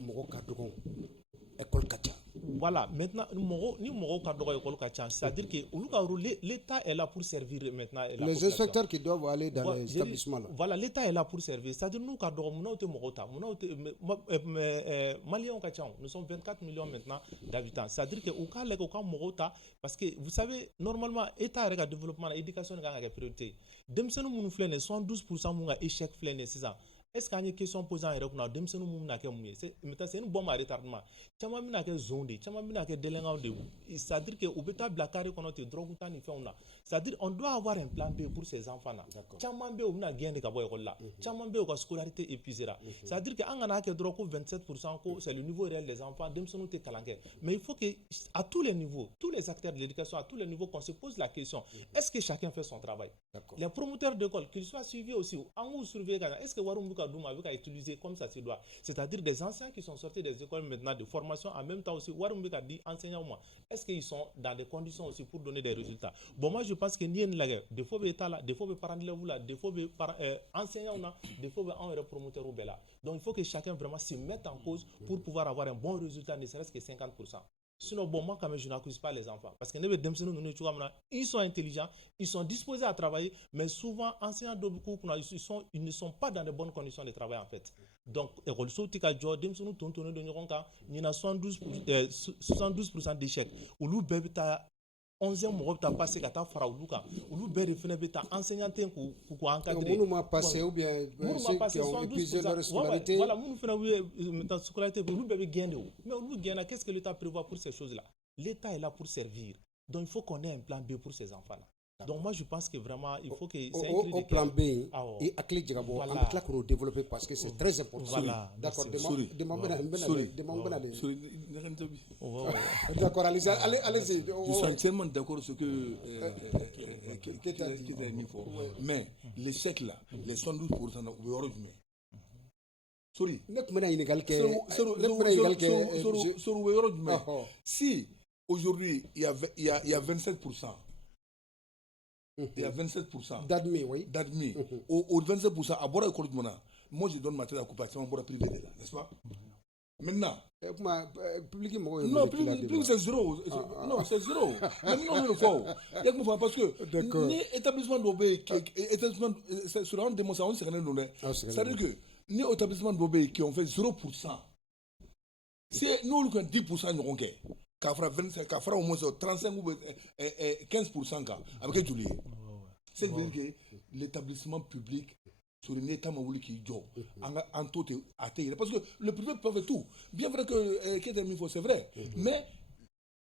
Moro Kadogon, école Kacha. Voilà, maintenant, ni Moro Kadogon, école Kacha, c'est-à-dire que l'État est là pour servir maintenant. Les inspecteurs qui doivent aller dans les établissements là. Voilà, l'État est là pour servir. C'est-à-dire nous, Kadogon, Maliens Kacha, nous sommes 24 millions maintenant d'habitants. C'est-à-dire que au cas Morota, parce que vous savez, normalement, l'État a développement, l'éducation est une priorité. Demsenu munu flene 72% munga échec flene c'est ça. Est-ce qu'il y a une question posant et reconnant Demsenu munu na ke mouye c'est une bombe à retardement. Chama mina ke zone, chama mina ke délinquant de. C'est-à-dire que au beta blacare qu'on a te drogue ni fait on a. C'est-à-dire on doit avoir un plan B pour ces enfants là. Chama be on a gain de kabo école là. Chama be o scolarité épuisée là. C'est-à-dire que angana ke drogue 27% c'est le niveau réel des enfants Demsenu te kalanke. Mais il faut que à tous les niveaux, tous les acteurs de l'éducation à tous les niveaux qu'on se pose la question, est-ce que chacun fait son travail? Les promoteurs d'école qu'ils soient suivis aussi en ou surveillés est-ce que Warumbuka Douma a utilisé comme ça se doit? C'est-à-dire des anciens qui sont sortis des écoles maintenant de formation en même temps aussi Warumbuka dit enseignants moi. Est-ce qu'ils sont dans des conditions aussi pour donner des résultats? Bon moi je pense que ni en la des fois état là, des fois parents de là, des fois enseignants là, des fois un promoteur ou bella. Donc il faut que chacun vraiment se mette en cause pour pouvoir avoir un bon résultat ne serait-ce que 50%. Sinon, bon, moi, quand même, je n'accuse pas les enfants. Parce que ils sont intelligents, ils sont disposés à travailler, mais souvent, enseignants de beaucoup, ils ne sont pas dans de bonnes conditions de travail, en fait. Donc, école sautika jo, dem sunu tontonne de nyoronka, il y a 72% d'échecs. Ou l'ou bébé ta 11e mois, tu as passé à ta faraoulouka. Ou l'ou bébé fenêtre ta enseignant pour encadrer. Nous m'a passé ou bien ceux qui ont épuisé leur scolarité. Voilà, nous faisons maintenant scolarité, l'ou bébé gagne. Mais l'ou gagne, qu'est-ce que l'État prévoit pour ces choses-là? L'État est là pour servir. Donc, il faut qu'on ait un plan B pour ces enfants-là. Donc moi je pense que vraiment il faut que au plan B et à clé de Gabo on peut le développer parce que c'est très important. Voilà. D'accord. D'accord, allez-y. Je suis entièrement d'accord sur ce que mais l'échec là, les 72% ou heureux du sorry. Si aujourd'hui il y a 27%. Il y a 27% d'admis, oui. D'admis. Au 27%, à bord de moi je donne ma tête à coopération à bord privé, n'est-ce pas? Maintenant. Non, public c'est zéro. Non, c'est zéro. Maintenant, il faut. Il y a parce que ni établissement d'obé, sur un démonstration, c'est-à-dire que ni établissement d'obé qui ont fait 0%, c'est nous qui avons 10% nous avons qu'à fera 25, qu'à fera au moins 35 ou 15% avec Julie. C'est dire que l'établissement public sur un état maouli qui joue en tout atteindre parce que le privé peut faire tout. Bien vrai que c'est vrai, mais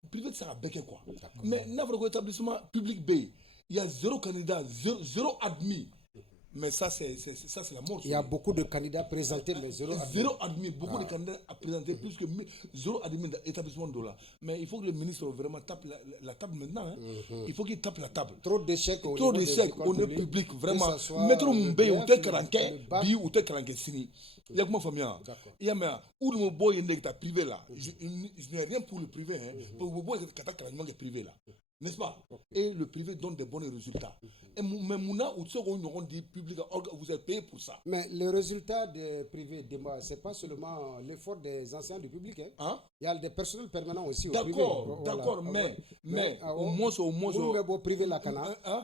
le privé ça a béqué quoi. Mais n'importe établissement public B, il y a 0 candidat, 0 admis. Mais ça, c'est la mort. Il y a beaucoup de candidats présentés, mais 0 admis. 0 admis. Beaucoup de candidats à présenter, plus que 0 admis d'établissement de là. Mais il faut que le ministre vraiment tape la table maintenant. Hein. Il faut qu'il tape la table. Trop d'échecs au niveau public. Vraiment. Mettre un bé ou tel caranquet, bi ou tel caranquet sini. Il y a comment famille. Il y a mais où le boy est privé là. Je n'ai rien pour le privé. Pour le boy est privé là. N'est-ce pas? Et le privé donne des bons résultats. Et mais Mouna ou ceux qui ont dit public, vous êtes payé pour ça. Mais les résultats des privés, ce n'est pas seulement l'effort des enseignants du public. Hein? Il y a des personnels permanents aussi au privé. D'accord, mais au moins. Au privé,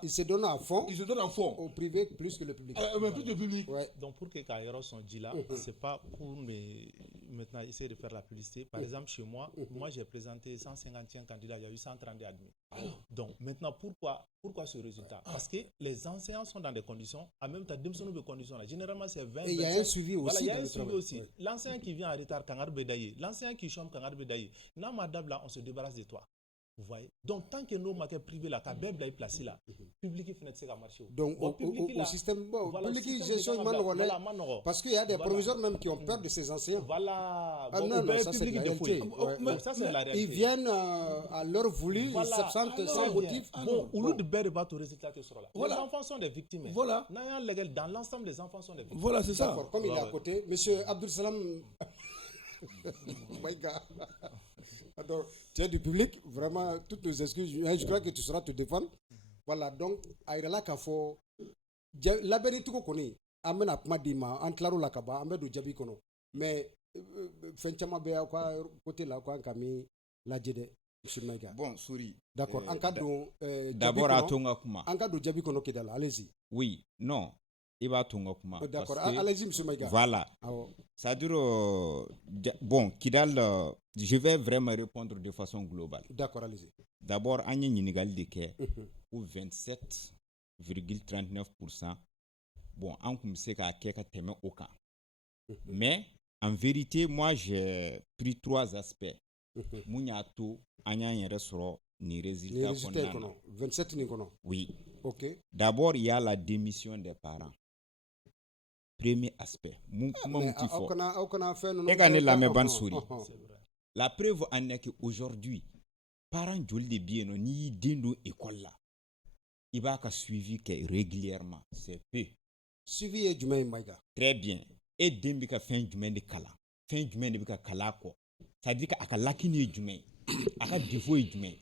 ils se donnent à fond. Ils se donnent à fond. Au privé, plus que le public. Mais plus que le public. Ouais. Donc pour que Kairo sont dit là, c'est pas pour maintenant essayer de faire la publicité. Par exemple, chez moi, j'ai présenté 151 candidats, il y a eu 132 admis. Donc maintenant, pourquoi ce résultat? Parce que les enseignants sont dans des conditions, en même temps, de conditions là. Généralement, c'est 20. Et il y a un suivi aussi. Voilà, il y a un suivi aussi. Oui. L'enseignant qui vient en retard, Kangar Bedaye. L'enseignant qui chôme, Kangar Bedaye. Dans madame là, on se débarrasse de toi. Vous voyez? Donc, tant que nos maquets privés là, quand Beb est placé là, public qui fait ça marcher. Donc, au système, public qui gestion parce qu'il y a des proviseurs même qui ont peur de ces enseignants. Voilà. Ça c'est la réalité. Ça c'est la réalité. Ils viennent à leur voulu, ils s'absentent sans motif. Bon, au lieu de Beb au résultat qui sera là. Les enfants sont des victimes. Voilà. Dans l'ensemble, les enfants sont des victimes. Voilà, c'est ça. Comme il est à côté, monsieur Abdul Salam. My God. Alors, tu es du public, vraiment, toutes nos excuses, je crois que tu sauras te défendre. Voilà, donc, Aïrala Kafo, la vérité qu'on connaît, Amen Akmadima, Antlaro Lakaba, Amedo Djabi Kono. Mais, Fenchama Bea, côté là, quoi, Kami, la Djede, monsieur Maïga. Bon, souris. D'accord, en cas de. D'abord, à Tonga Kuma. En cas de Djabi Kono Kedala, allez-y. Oui, non. D'accord, allez-y, monsieur Maïga. Voilà. Ça dure. Bon, Kidal, je vais vraiment répondre de façon globale. D'accord, allez-y. D'abord, Agne Ninigal de Ké, ou 27,39%. Bon, on commence à Keka Teme Oka. Mais, en vérité, moi, j'ai pris 3 aspects. Mouniato, Anya Yeresoro, ni résultats. 27 Nikono. Oui. Ok. D'abord, il y a la démission des parents. Premier aspect. La preuve en est qu'aujourd'hui, parents joli de bien, ni dino école là. Il va suivi régulièrement. C'est peu. Suivi et du Maïga. Très bien. Et dembika fin du de kala. Fin du de bika kala ko. Ça dit qu'à lakini du main. À défaut du main.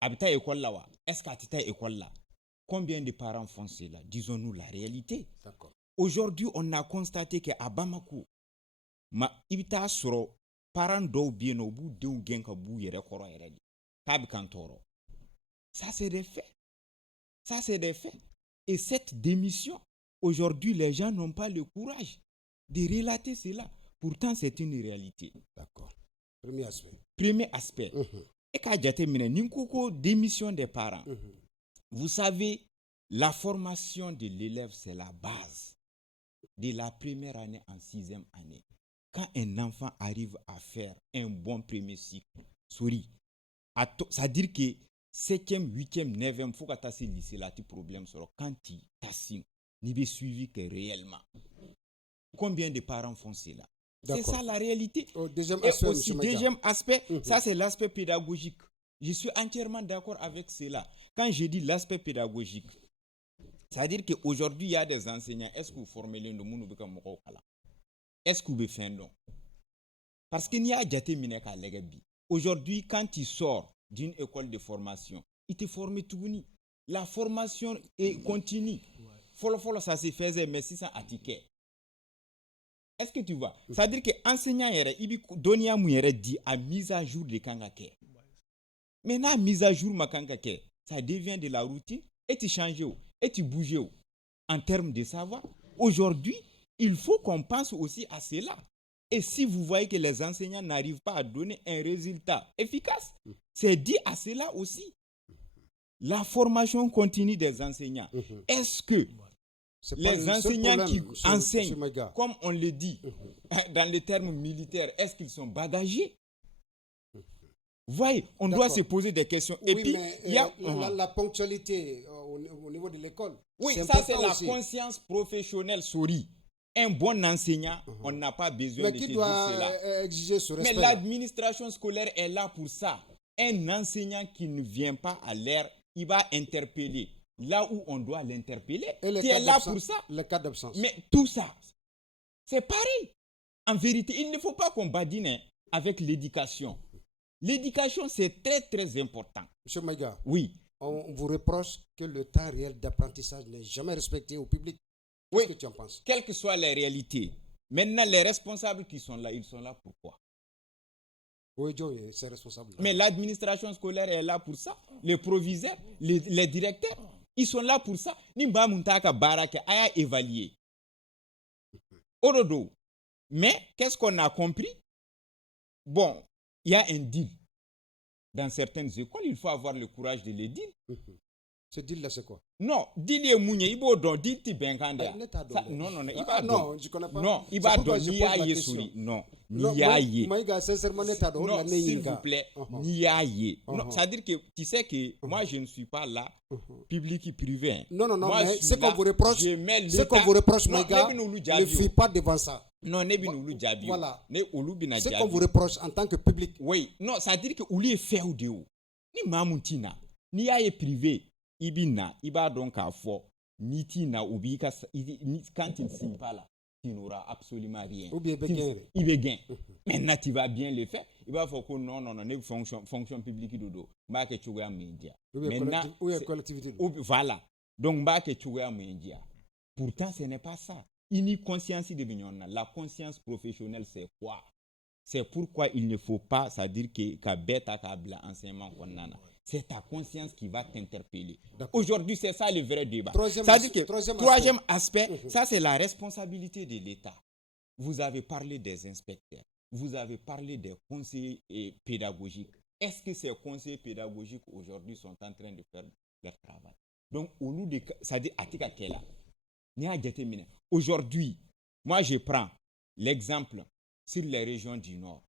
Habita école là wa. Est-ce qu'à tita école là? Combien de parents font cela? Disons-nous la réalité. D'accord. Aujourd'hui, on a constaté qu'à Bamako, ibita soro parents dɔw bɛ yen nɔ u b'u denw gɛn ka b'u yɛrɛ kɔrɔ yɛrɛ de k'a bɛ kan tɔɔrɔ. Ça c'est des faits. Ça c'est des faits. Et cette démission, aujourd'hui les gens n'ont pas le courage de relater cela. Pourtant c'est une réalité. D'accord. Premier aspect. Premier aspect. Et k'a jateminɛ ni ko ko démission des parents. Vous savez, la formation de l'élève c'est la base de la première année en 6e année. Quand un enfant arrive à faire un bon premier cycle, c'est-à-dire que 7e, 8e, 9e, il faut que tu aies lycée là, tu problème sur quand tu t'assises, tu n'as suivi que réellement. Combien de parents font cela? C'est ça la réalité. Deuxième aspect, ça c'est l'aspect pédagogique. Je suis entièrement d'accord avec cela. Quand je dis l'aspect pédagogique, c'est-à-dire qu'aujourd'hui, il y a des enseignants. Est-ce que vous formez le monde comme est-ce que vous faites non? Parce qu'il y a des mineka legabi. Aujourd'hui, quand tu sors d'une école de formation, il te forme tout ni. La formation est continue. Follow, ça se faisait, mais si ça a ticket. Est-ce que tu vois? C'est-à-dire que l'enseignant, il donne à mise à jour de Kangake. Maintenant, mise à jour Makangake, ça devient de la routine et tu changes et tu bouges en termes de savoir. Aujourd'hui, il faut qu'on pense aussi à cela. Et si vous voyez que les enseignants n'arrivent pas à donner un résultat efficace, c'est dit à cela aussi. La formation continue des enseignants. Est-ce que les enseignants qui enseignent, comme on le dit dans les termes militaires, est-ce qu'ils sont bagagés? Voyez, on doit se poser des questions. Et oui, puis, il y a la ponctualité au niveau de l'école. Oui, ça c'est la conscience professionnelle, souris. Un bon enseignant, on n'a pas besoin de se dire cela. Exiger ce respect. Mais l'administration scolaire est là pour ça. Un enseignant qui ne vient pas à l'heure, il va interpeller. Là où on doit l'interpeller, tu es là pour ça. Le cas d'absence. Mais tout ça, c'est pareil. En vérité, il ne faut pas qu'on badine avec l'éducation. L'éducation, c'est très, très important. Monsieur Maïga, oui. On vous reproche que le temps réel d'apprentissage n'est jamais respecté au public. Oui. Qu'est-ce que tu en penses? Quelles que soient les réalités. Maintenant, les responsables qui sont là, ils sont là pourquoi? Oui, c'est responsable. Mais l'administration scolaire est là pour ça. Les proviseurs, les directeurs, ils sont là pour ça. Nimba Muntaka Baraka a évalué. Orodo. Mais qu'est-ce qu'on a compris? Bon, il y a un deal. Dans certaines écoles, il faut avoir le courage de le dire. Ce deal-là, c'est quoi? Non, deal est mounier, il va don, deal ti benkande. Non, il va non, je connais pas. Non, il va don, ni aye souri. Non, ni aye. Maïga, sincèrement, non, s'il vous plaît, ni aye. Non, c'est-à-dire que tu sais que moi, je ne suis pas là, public et privé. Non, mais ce qu'on vous reproche, Maïga, ne fuis pas devant ça. Non, ne binoulu jabi. Voilà. Ne olu bina jabi. Ce qu'on vous reproche en tant que public. Oui, non, ça veut dire que ouli est fait ou de ou. Ni mamuntina, ni aye privé, ibina, iba donc à fort, ni tina ou bi quand il ne signe pas là, tu n'auras absolument rien. Ou bien il est gain. Maintenant tu vas bien le faire. Il va faut que non, ne fonction publique dodo. Ba ke chuga media. Maintenant, où est collectivité? Voilà. Donc ba ke chuga media. Pourtant ce n'est pas ça. Une conscience de Bignona. La conscience professionnelle, c'est quoi? C'est pourquoi il ne faut pas, c'est-à-dire que bête à câble enseignement qu'on a. C'est ta conscience qui va t'interpeller. Aujourd'hui, c'est ça le vrai débat. Troisième aspect, ça c'est la responsabilité de l'État. Vous avez parlé des inspecteurs, vous avez parlé des conseillers pédagogiques. Est-ce que ces conseillers pédagogiques aujourd'hui sont en train de faire leur travail? Donc, au lieu de, c'est-à-dire à Tika Kela. Aujourd'hui, moi je prends l'exemple sur les régions du Nord.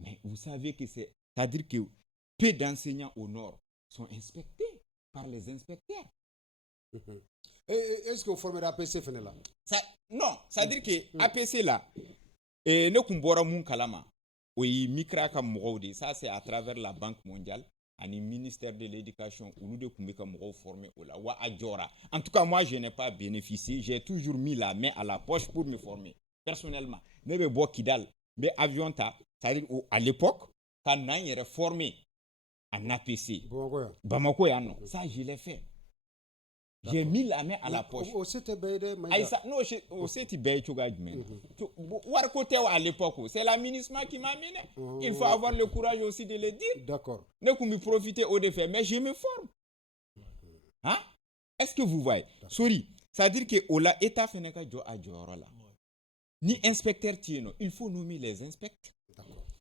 Mais vous savez que c'est-à-dire que peu d'enseignants au Nord sont inspectés par les inspecteurs. Est-ce que vous formez l'APC là? Non, c'est-à-dire que APC là, ne kumbora mun kalama, oui, mikra ka mouroudi, ça c'est à travers la Banque mondiale. Le ministère de l'Éducation, où nous devons former en tout cas, moi, je n'ai pas bénéficié. J'ai toujours mis la main à la poche pour me former. Personnellement, mais avion c'est-à-dire à l'époque, quand on est formé en APC, Bamako, ça, je l'ai fait. J'ai mis la main à la poche. Aïssa, non, c'était à l'époque, c'est l'aménagement qui m'a amené. Il faut avoir le courage aussi de le dire. D'accord. Ne me profiter au défait, mais je me forme. Hein? Est-ce que vous voyez? Sorry, ça veut dire que Ola État Feneka Jo a là. Ni inspecteur Tieno, il faut nommer les inspecteurs.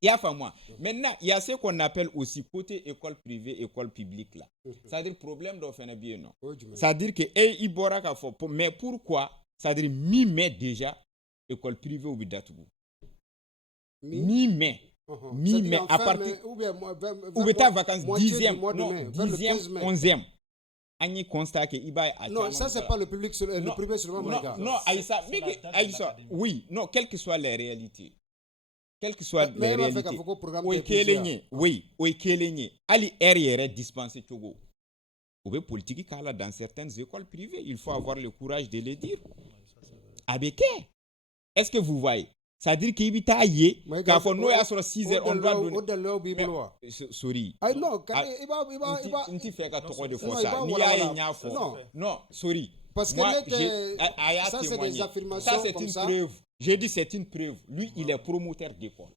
Il y a moi. Maintenant, il y a ce qu'on appelle aussi côté école privée, école publique là. C'est-à-dire problème d'offre bien non. C'est-à-dire que mais pourquoi? C'est-à-dire mi-mai déjà école privée au Bidatougou. Mi-mai. Mi-mai à partir ou ta vacances 10e, non, 10e, 11e. Agni constat que non, ça c'est pas le public le privé seulement. Non, Aïssa, oui, non, quelles que soient les réalités. Quelles que soient les réalités. Oui, Ali RR dispensé Togo. Ou politique dans certaines écoles privées, il faut avoir le courage de le dire. Avec est-ce que vous voyez? C'est-à-dire qu'il y a yé, quand on est sur 6 heures, on doit donner. Sorry. Non, sorry. Parce que ça c'est des affirmations. Ça c'est une preuve. J'ai dit c'est une preuve. Lui, il est promoteur d'école.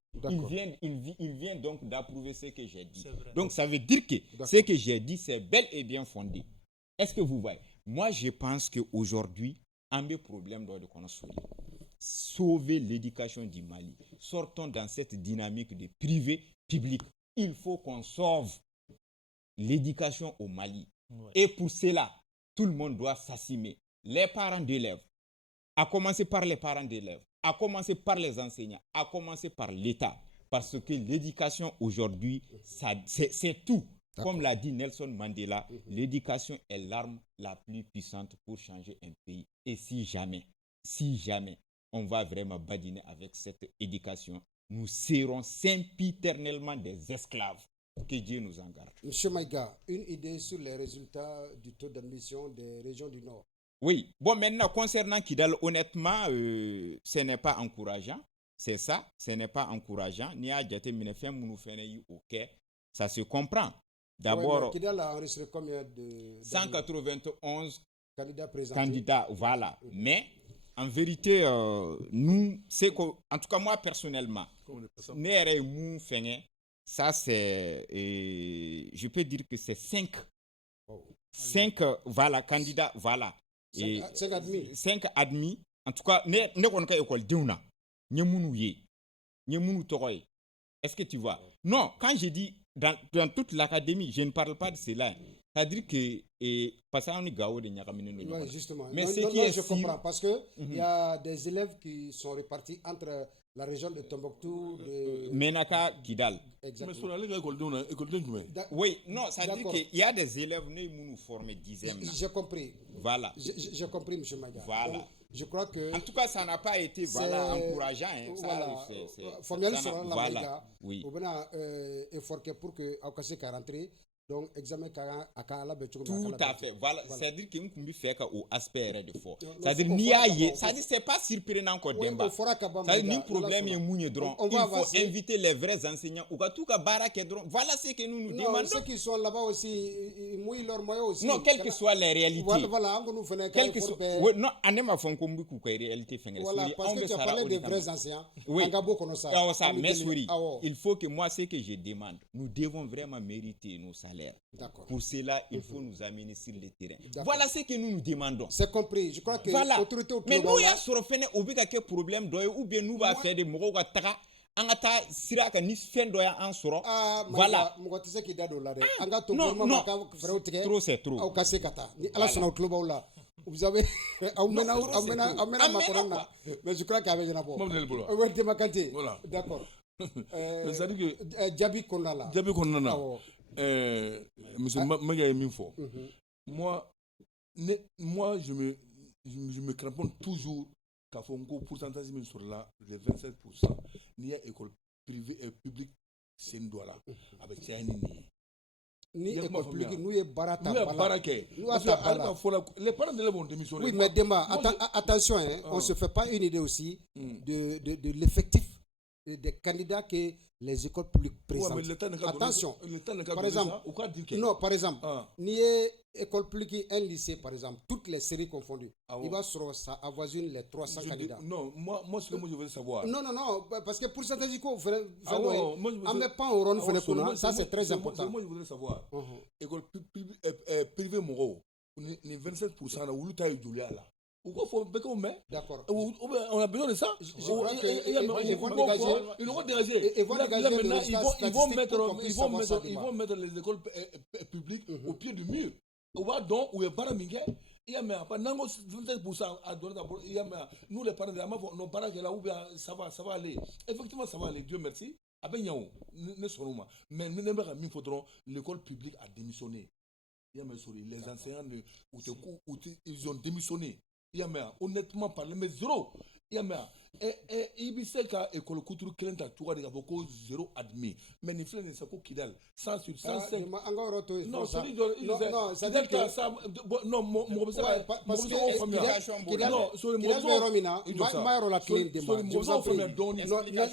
Il vient donc d'approuver ce que j'ai dit. Donc ça veut dire que ce que j'ai dit, c'est bel et bien fondé. Est-ce que vous voyez? Moi, je pense qu'aujourd'hui, un des problèmes doit être sauver l'éducation du Mali. Sortons dans cette dynamique de privé-public. Il faut qu'on sauve l'éducation au Mali. Ouais. Et pour cela, tout le monde doit s'assumer. Les parents d'élèves, à commencer par les parents d'élèves, à commencer par les enseignants, à commencer par l'État. Parce que l'éducation aujourd'hui, c'est tout. Comme l'a dit Nelson Mandela, l'éducation est l'arme la plus puissante pour changer un pays. Et si jamais on va vraiment badiner avec cette éducation, nous serons sempiternellement des esclaves. Que Dieu nous en garde. Monsieur Maïga, une idée sur les résultats du taux d'admission des régions du Nord? Oui. Bon, maintenant, concernant Kidal, honnêtement, ce n'est pas encourageant. C'est ça, ce n'est pas encourageant. Ça se comprend. D'abord, Kidal a enregistré combien de 191 candidats, voilà. Mais, en vérité, nous, c'est que, en tout cas, moi, personnellement, ça, c'est, je peux dire que c'est 5. 5, voilà, candidats, voilà. 5 admis. 5 admis. En tout cas, ne connais pas école d'una. Est-ce que tu vois? Non, quand je dis dans toute l'académie, je ne parle pas de cela. C'est-à-dire que parce qu'on est gaou de Nyakamine. Oui, justement. Mais je comprends parce que il y a des élèves qui sont répartis entre la région de Tombouctou, de Menaka, Kidal. Exactement. Oui, non, ça veut dire qu'il y a des élèves qui nous formés 10e. J'ai compris. Voilà. J'ai compris, M. Maga. Voilà. Donc, je crois que... En tout cas, ça n'a pas été encourageant. Hein. Voilà. Oui. On a effort pour que Aukase ka rentré. Donc, examen tout à fait. Voilà. C'est-à-dire qu'il y a fait au aspect de fort. C'est-à-dire que c'est pas surprenant encore d'emba. C'est-à-dire que problème est mouillé drone. Il faut inviter les vrais enseignants. Voilà ce que nous demandons. Ceux qui sont là-bas aussi, ils mouillent leurs moyens aussi. Non, quelles que soient les réalités. Voilà, on nous fait quelles que soient. Non, on n'est pas fait comme beaucoup de réalités. Voilà, parce que tu as parlé des vrais enseignants. Oui. Mais il faut que moi, ce que je demande, nous devons vraiment mériter nos salaires. Pour cela, il faut nous amener sur le terrain. Voilà ce que nous demandons. C'est compris. Je crois que l'autorité au mais nous, il y a sur fait un problème ou bien nous va faire des mots angata siraka ni fendo en soro voilà mugoti se ki dado la de non trop c'est trop au kase kata ni ala sona utloba la vous avez amena makorona mais je crois qu'avec na po ouais te makante d'accord c'est à dire que Djabi Kondala monsieur Maga Minfo moi je me cramponne toujours qu'à fond un pourcentage sur là les 27%. Ni école privée et publique c'est une là avec ni école publique nous est barata les parents d'élèves vont démissionner. Oui, mais Demba, attention, on se fait pas une idée aussi de l'effectif des candidats que les écoles publiques présentent. Attention, par exemple, non, par exemple, ni école publique, un lycée, par exemple, toutes les séries confondues, il va sur ça avoisine les 300 candidats. Non, moi, ce que moi je veux savoir. Non, parce que pour certains écoles, on ne met pas en rond, ça c'est très important. Moi, je voudrais savoir, école privée, ni 27% là, où tu as eu Julia là. D'accord. On a besoin de ça. Ils vont dégager. Ils vont mettre les écoles publiques au pied du mur. Donc, où est Baramingue, il y a pas 27% à donner d'abord. Nous, les parents, nos parents qui là où ça va aller. Effectivement, ça va aller. Dieu merci. Mais nous n'aimons pas l'école publique a démissionné. Les enseignants, ils ont démissionné. Honnêtement parlé, mais zéro. Il y a école couture clenta tu vois zéro admis. Mais il faut que Kidal 100 sur 105. Non, ça dit non, parce que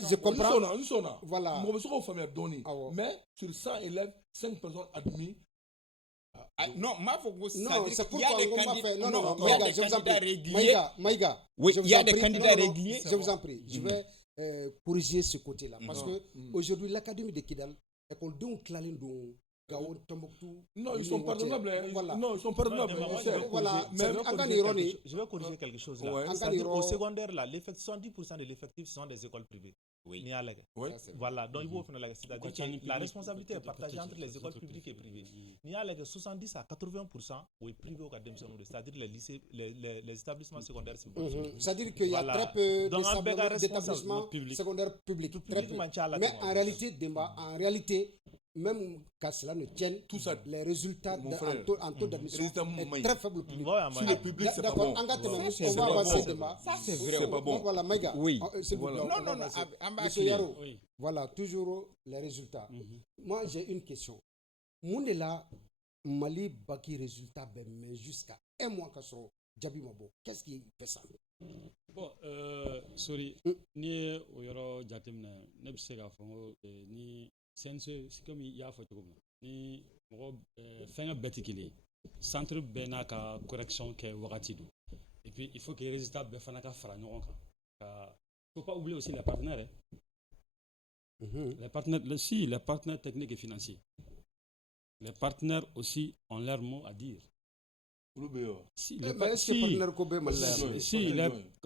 je comprends. Voilà. Mais sur 100 élèves, 5 personnes admis. Non, c'est pourquoi il y a des candidats. Non, il y a des candidats réguliers. Maïga, oui, il y a des candidats réguliers. Je vous en prie, je vais corriger ce côté-là. Parce que aujourd'hui, l'Académie de Kidal, école dont Klalindoum, Gao, Tombouctou. Non, ils sont pardonnables. Voilà. Non, ils sont pardonnables. Voilà. Je vais corriger quelque chose là. Au secondaire, là, 70% de l'effectif sont des écoles privées. Oui. Voilà, donc il faut faire c'est-à-dire que la responsabilité est partagée entre les écoles publiques et privées. Il y a 70 à 80% où est privé au cadre c'est-à-dire les lycées, les établissements secondaires. C'est-à-dire qu'il y a très peu d'établissements secondaires publics. Mais en réalité, même qu'à cela ne tienne, tout ça, les résultats en taux d'admission est très faible. Sur le public, c'est pas bon. On va avancer demain. Ça, c'est vrai. C'est pas bon. Voilà, Maïga. Oui. Non. Monsieur Yaro, voilà, toujours les résultats. Moi, j'ai une question. Moundela, Mali, Baki, résultat, mais jusqu'à un mois qu'à son Djabi Mabo, qu'est-ce qui fait ça? Bon, sorry, ni Oyoro Jatimna, Nebsega Fongo, ni. C'est comme il y a photo ni fin betikili centre benaka correction que wakatidu et puis il faut que les résultats befanaka franon faut pas oublier aussi les partenaires les partenaires les partenaires techniques et financiers, les partenaires aussi ont leur mot à dire.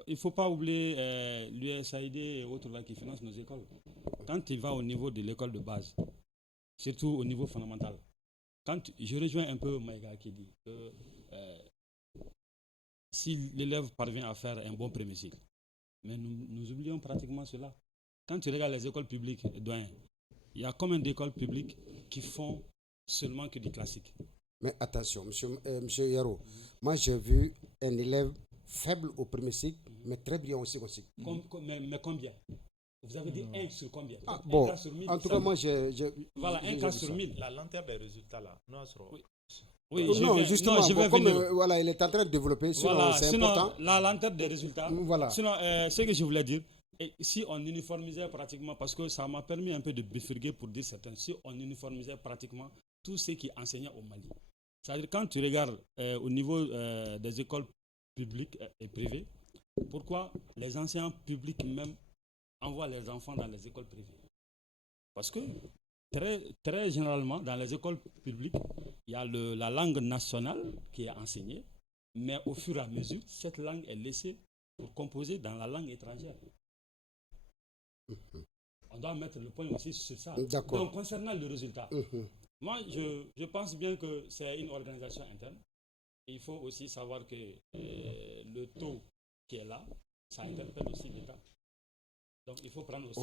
Il faut pas oublier l'USAID et autres là qui financent nos écoles. Quand tu vas au niveau de l'école de base, surtout au niveau fondamental, je rejoins un peu Maïga qui dit que si l'élève parvient à faire un bon premier cycle, mais nous oublions pratiquement cela. Quand tu regardes les écoles publiques, il y a combien d'écoles publiques qui font seulement que du classique? Mais attention, monsieur Yaro, moi j'ai vu un élève faible au premier cycle, mais très brillant au second cycle. Mais combien? Vous avez dit 1 sur combien? Bon, 1 cas sur 1000. en tout cas, moi voilà, 1 cas sur 1000. La lenteur des résultats là. Oui, justement, voilà, il est en train de développer. Sinon, c'est important. La lenteur des résultats. Voilà. Sinon, ce que je voulais dire, et si on uniformisait pratiquement, parce que ça m'a permis un peu de bifurquer pour dire certains, si on uniformisait pratiquement tout ce qui enseignait au Mali. C'est-à-dire quand tu regardes au niveau des écoles publiques et privées, pourquoi les enseignants publics même envoient leurs enfants dans les écoles privées? Parce que très généralement, dans les écoles publiques, il y a la langue nationale qui est enseignée, mais au fur et à mesure, cette langue est laissée pour composer dans la langue étrangère. On doit mettre le point aussi sur ça. D'accord. Donc, concernant le résultat, moi, je pense bien que c'est une organisation interne. Et il faut aussi savoir que le taux qui est là, ça interpelle aussi l'État. Donc, il faut prendre aussi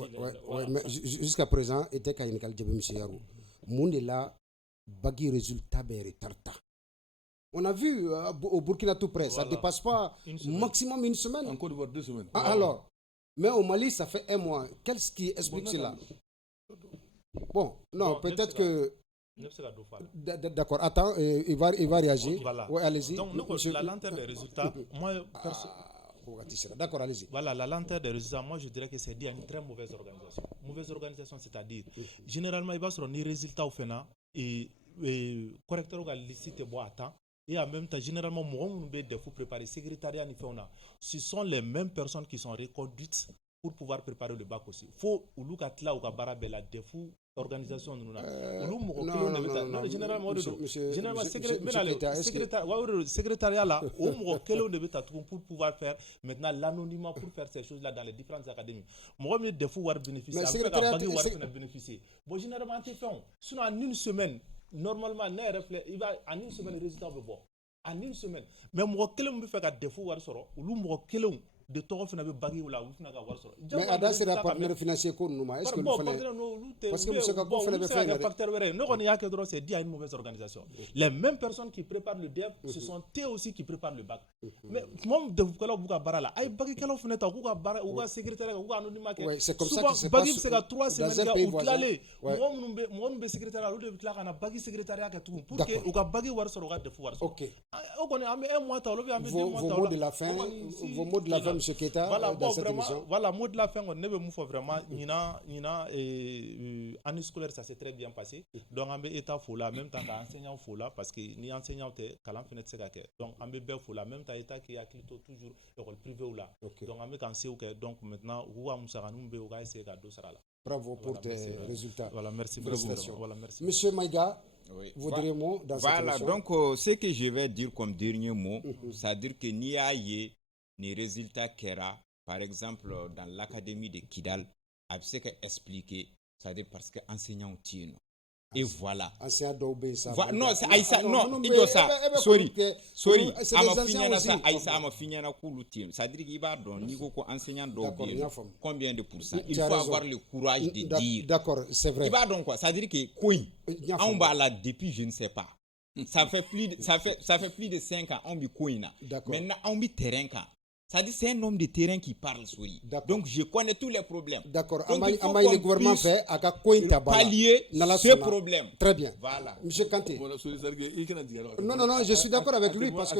mais jusqu'à présent, était qu'à une calde, M. Yarou. Moundela, Bagi résultat, Tarta. On a vu au Burkina tout près, ça ne dépasse pas maximum une semaine. En Côte d'Ivoire, 2 semaines. Alors, mais au Mali, ça fait 1 mois. Qu'est-ce qui explique cela? Bon, non, peut-être que. D'accord, attends, il va réagir. Voilà. Ouais, allez-y. Donc, la lenteur des résultats, moi, D'accord, allez-y. Voilà, la lenteur des résultats, moi je dirais que c'est dû à une très mauvaise organisation. Mauvaise organisation, c'est-à-dire, généralement, il va se rendre des résultats au FENA et correcteur ou licite bois à temps. Et en même temps, généralement, on a des faux préparés. Secrétariat, ce sont les mêmes personnes qui sont reconduites pour pouvoir préparer le bac aussi. Il faut que là, ou barabella des fous organisation secrétariat là pour pouvoir faire maintenant l'anonymat pour faire ces choses là dans les différentes académies. Moi je des fois bénéficier bénéficier. Bon généralement tu fais sinon en une semaine normalement il va en une semaine le résultat va bon en une semaine mais moi quel me fait des fois war soro ou moi quel de tɔgɔ fana bɛ bagi o la olu fana ka wari sɔrɔ. mais a da sera partenaire financier ko ninnu ma est-ce que olu fana parce que muso ka ko fana bɛ fɛn facteur wɛrɛ ne kɔni y'a kɛ dɔrɔn c'est dû à une mauvaise organisation. Les mêmes personnes qui préparent le DEF ce sont eux aussi qui préparent le bac. mais moom defukɛlaw b'u ka baara la a ye bagikɛlaw fana ta k'u ka baara u ka secrétaire kɛ u ka anonymat kɛ. c'est comme ça que se passe bagi bɛ se ka 3 semaines kɛ u tilalen mɔgɔ minnu bɛ secrétaire la olu de bɛ tila ka na bagi secrétariat kɛ tugun pour que u ka bagi wari sɔrɔ u ka DEF wari sɔrɔ. ok o kɔni an bɛ 1 mois ta olu bɛ an bɛ 2 mois ta vos mots de la fin monsieur Keita. Bon, vraiment, voilà, mot de la fin, on ne veut pas vraiment. Année scolaire, ça s'est très bien passé. Donc, on est état fou là, même temps qu'enseignant fou là, parce que ni enseignant, quand on fait donc, on est bien fou là, même temps état qui a toujours l'école privée ou là. Donc, on est cansé ou donc maintenant, où on va essayer de faire là. Bravo pour tes résultats. Voilà, merci. Voilà, merci. Monsieur Maïga, vos derniers mots dans cette émission. Voilà, donc, ce que je vais dire comme dernier mot, c'est-à-dire que n'y a eu les résultats qu'era. Par exemple, dans l'académie de Kidal, a pu expliquer, c'est-à-dire parce que enseignants tiennent. Et voilà. Enseignants d'obé ça. Non, Aïssa, non, il dit ça. Sorry. Aïssa, ama fini na kulu tiennent. C'est-à-dire qu'il va donner niveau enseignant d'obé. Combien de pourcents? Il faut avoir le courage de dire. D'accord, c'est vrai. Il va donc quoi? C'est-à-dire que quoi? On va là depuis je ne sais pas. Ça fait plus de 5 ans on bi coina. Maintenant on bi terrain ka. Ça dit c'est un homme de terrain qui parle sur lui. Donc je connais tous les problèmes. D'accord. Le gouvernement fait à pallier ce problème. Très bien. Voilà. Monsieur Kanté. Non, je suis d'accord avec lui parce que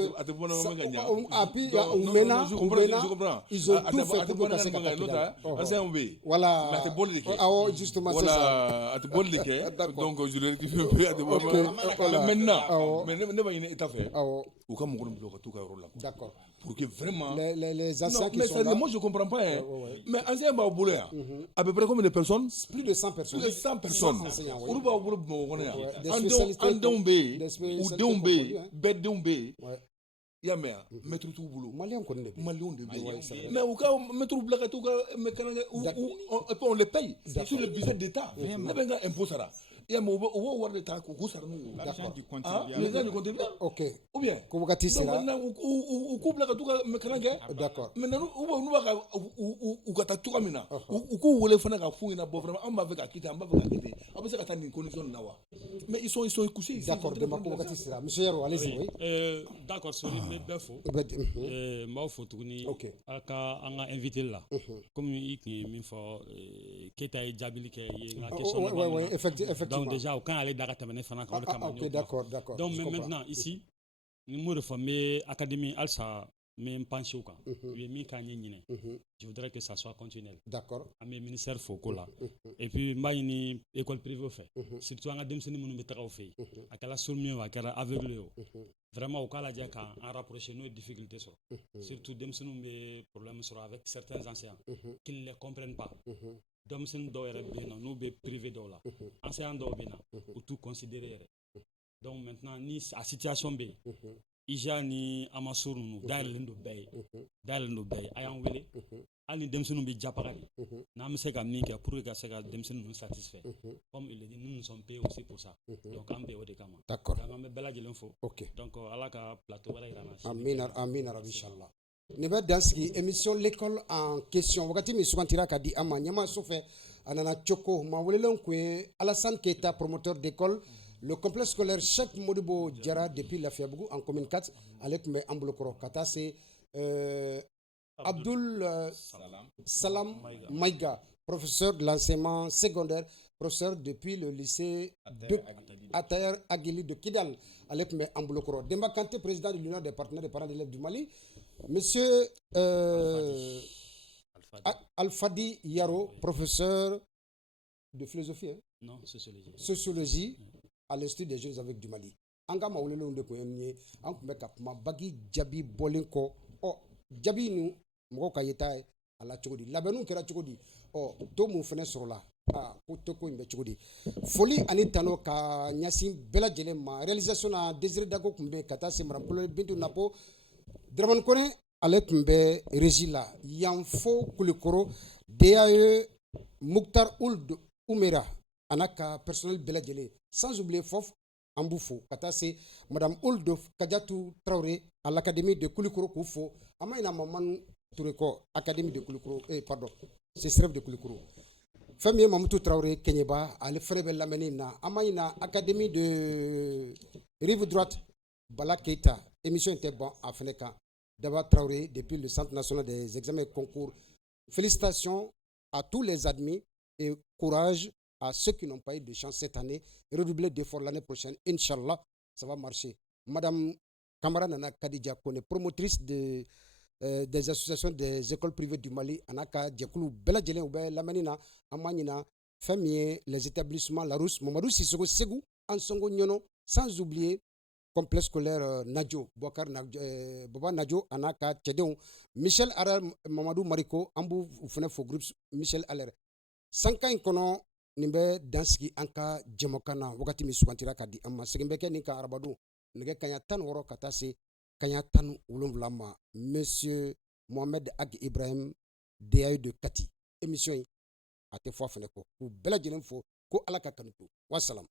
ils ont tout fait pour passer voilà. Justement c'est ça. Donc je le maintenant. D'accord. Pour que vraiment les anciens qui sont là. Moi je comprends pas mais anciens ba bolo ya à peu près combien de personnes? Plus de 100 personnes. Plus de 100 personnes. On va bolo mo ya. Bedumbe. Ya mais mettre tout boulot. Malien connaît. Mais au cas mettre blague tout on les paye sur le budget d'État. Ne benga impôt ça. Il y a mon voir de ta l'argent du contribuable. Les gens du contribuable. OK. Ou bien Koubakati sera. Ou couple la tuka mekananga. D'accord. Maintenant nous va ou kata tuka mina. Ou ko wole fana ka fou ina bo vraiment on va avec akita, on va avec akité. Après ça kata ni condition na wa. Mais ils sont couchés ici. D'accord, de ma Koubakati sera. Monsieur Yaro, allez-y oui. D'accord, sorry mais befo. Ma photo ni aka anga invité là. Comme il qui m'info Keita et Jabili qui la question. Oui, effectivement. Donc déjà, quand elle est d'accord, ok, d'accord. Donc maintenant, ici, nous reformer l'académie Alsa, mais penche au camp. Je voudrais que ça soit continuel. D'accord. À mes ministères Foucault là. Et puis, moi, une école privée fait. Surtout en Adem Sénémou nous mettra au fait. À quelle source mieux, à quelle aveugle. Vraiment, au cas là, il rapprocher nos difficultés. Surtout, Dem Sénémou des problèmes avec certains anciens qui ne les comprennent pas. Donc, c'est nous privé de là. Enseignant d'Obena, pour tout considérer. Donc, maintenant, ni la situation B, Ija ni Amasour, nous, Darlendo Bay, Ayan Wele, Ali Demson be Japari. Namseka Mika, pour que ça Demson nous satisfait. Comme il dit, nous sommes payés aussi pour ça. Donc, on paye au décamant. D'accord. Ok. Donc, à la plateau, Amin, Inch'Allah. Ne bɛ dan sigi émission l'école en question wagati min sugantira ka di an ma ɲɛmaaso fɛ a nana cogo maa welelen kun ye Alassane Keita promoteur d'école le complexe scolaire Cheikh Modibo Diarra depuis Lafiabougou en commune 4 ale tun bɛ an bolokɔrɔ ka taa se Abdul Salam Maïga professeur de l'enseignement secondaire professeur depuis le lycée Atayer Aguili de Kidal ale tun bɛ an bolokɔrɔ Demba Kanté président de l'union des partenaires des parents d'élèves du Mali Monsieur Alfadi Yaro, professeur de philosophie. Hein? Non, sociologie. Sociologie à l'Institut des jeunes avec du Mali. Anga ma wulelo nde ko yenye an kumbe ka kuma bagi jabi bolinko jabi nu mɔgɔw ka yeta ala cogo di labɛnniw kɛra cogo di to mun fɛnɛ sɔrɔla ko to ko in bɛ cogo di foli ani tano ka ɲasin bɛɛ lajɛlen ma réalisation na Désiré Dago kun bɛ ka taa se Madame Polo Bintu Napo Dramane Kone ale tun bɛ régie la Yanfo Kulikoro DAE Mouktar Ould Oumera ana ka personnel bɛɛ lajɛlen sans oublier Fof Amboufo kata se Madame Ould Kadiatou Traoré à l'Académie de Kulikoro k'u fo amaina Mamanu Touré Académie de Kulikoro pardon c'est Sref de Kulikoro Femi Mamadou Traoré Kenyeba ale fere bɛ lamɛnni na amaina Académie de Rive Droite Bala Keita émission était bon à fɛnɛ kan Daba Traoré depuis le Centre national des examens et concours. Félicitations à tous les admis et courage à ceux qui n'ont pas eu de chance cette année. Redoubler d'efforts l'année prochaine. Inch'Allah, ça va marcher. Madame Kamara Nana Kadija Kone, promotrice des associations des écoles privées du Mali, Anaka Djekoulou, Bela Djelen Oube, Lamanina, Amanina, Femie, les établissements Larousse, Mamadou Sissoko Segou, Ansongo Nyono, sans oublier complexe scolaire Nadjo, Boba Nadjo, Anaka Tchedon, Michel Aral Mamadou Mariko, Ambou Oufene Fo Groups, Michel Aller. Sanka Inkono, Nimbe Dansiki Anka Djemokana, Wakati Misukantira Kadi, Amma Segembeke Nika Arabadou, Nige Kanyatan Woro Katase, Kanyatan Ulumlama, Monsieur Mohamed Ag Ibrahim, DAE de Kati, émission à tes fois Feneko, ou Bela Djelem Fo, Ko Alaka Kanutu, Wassalam.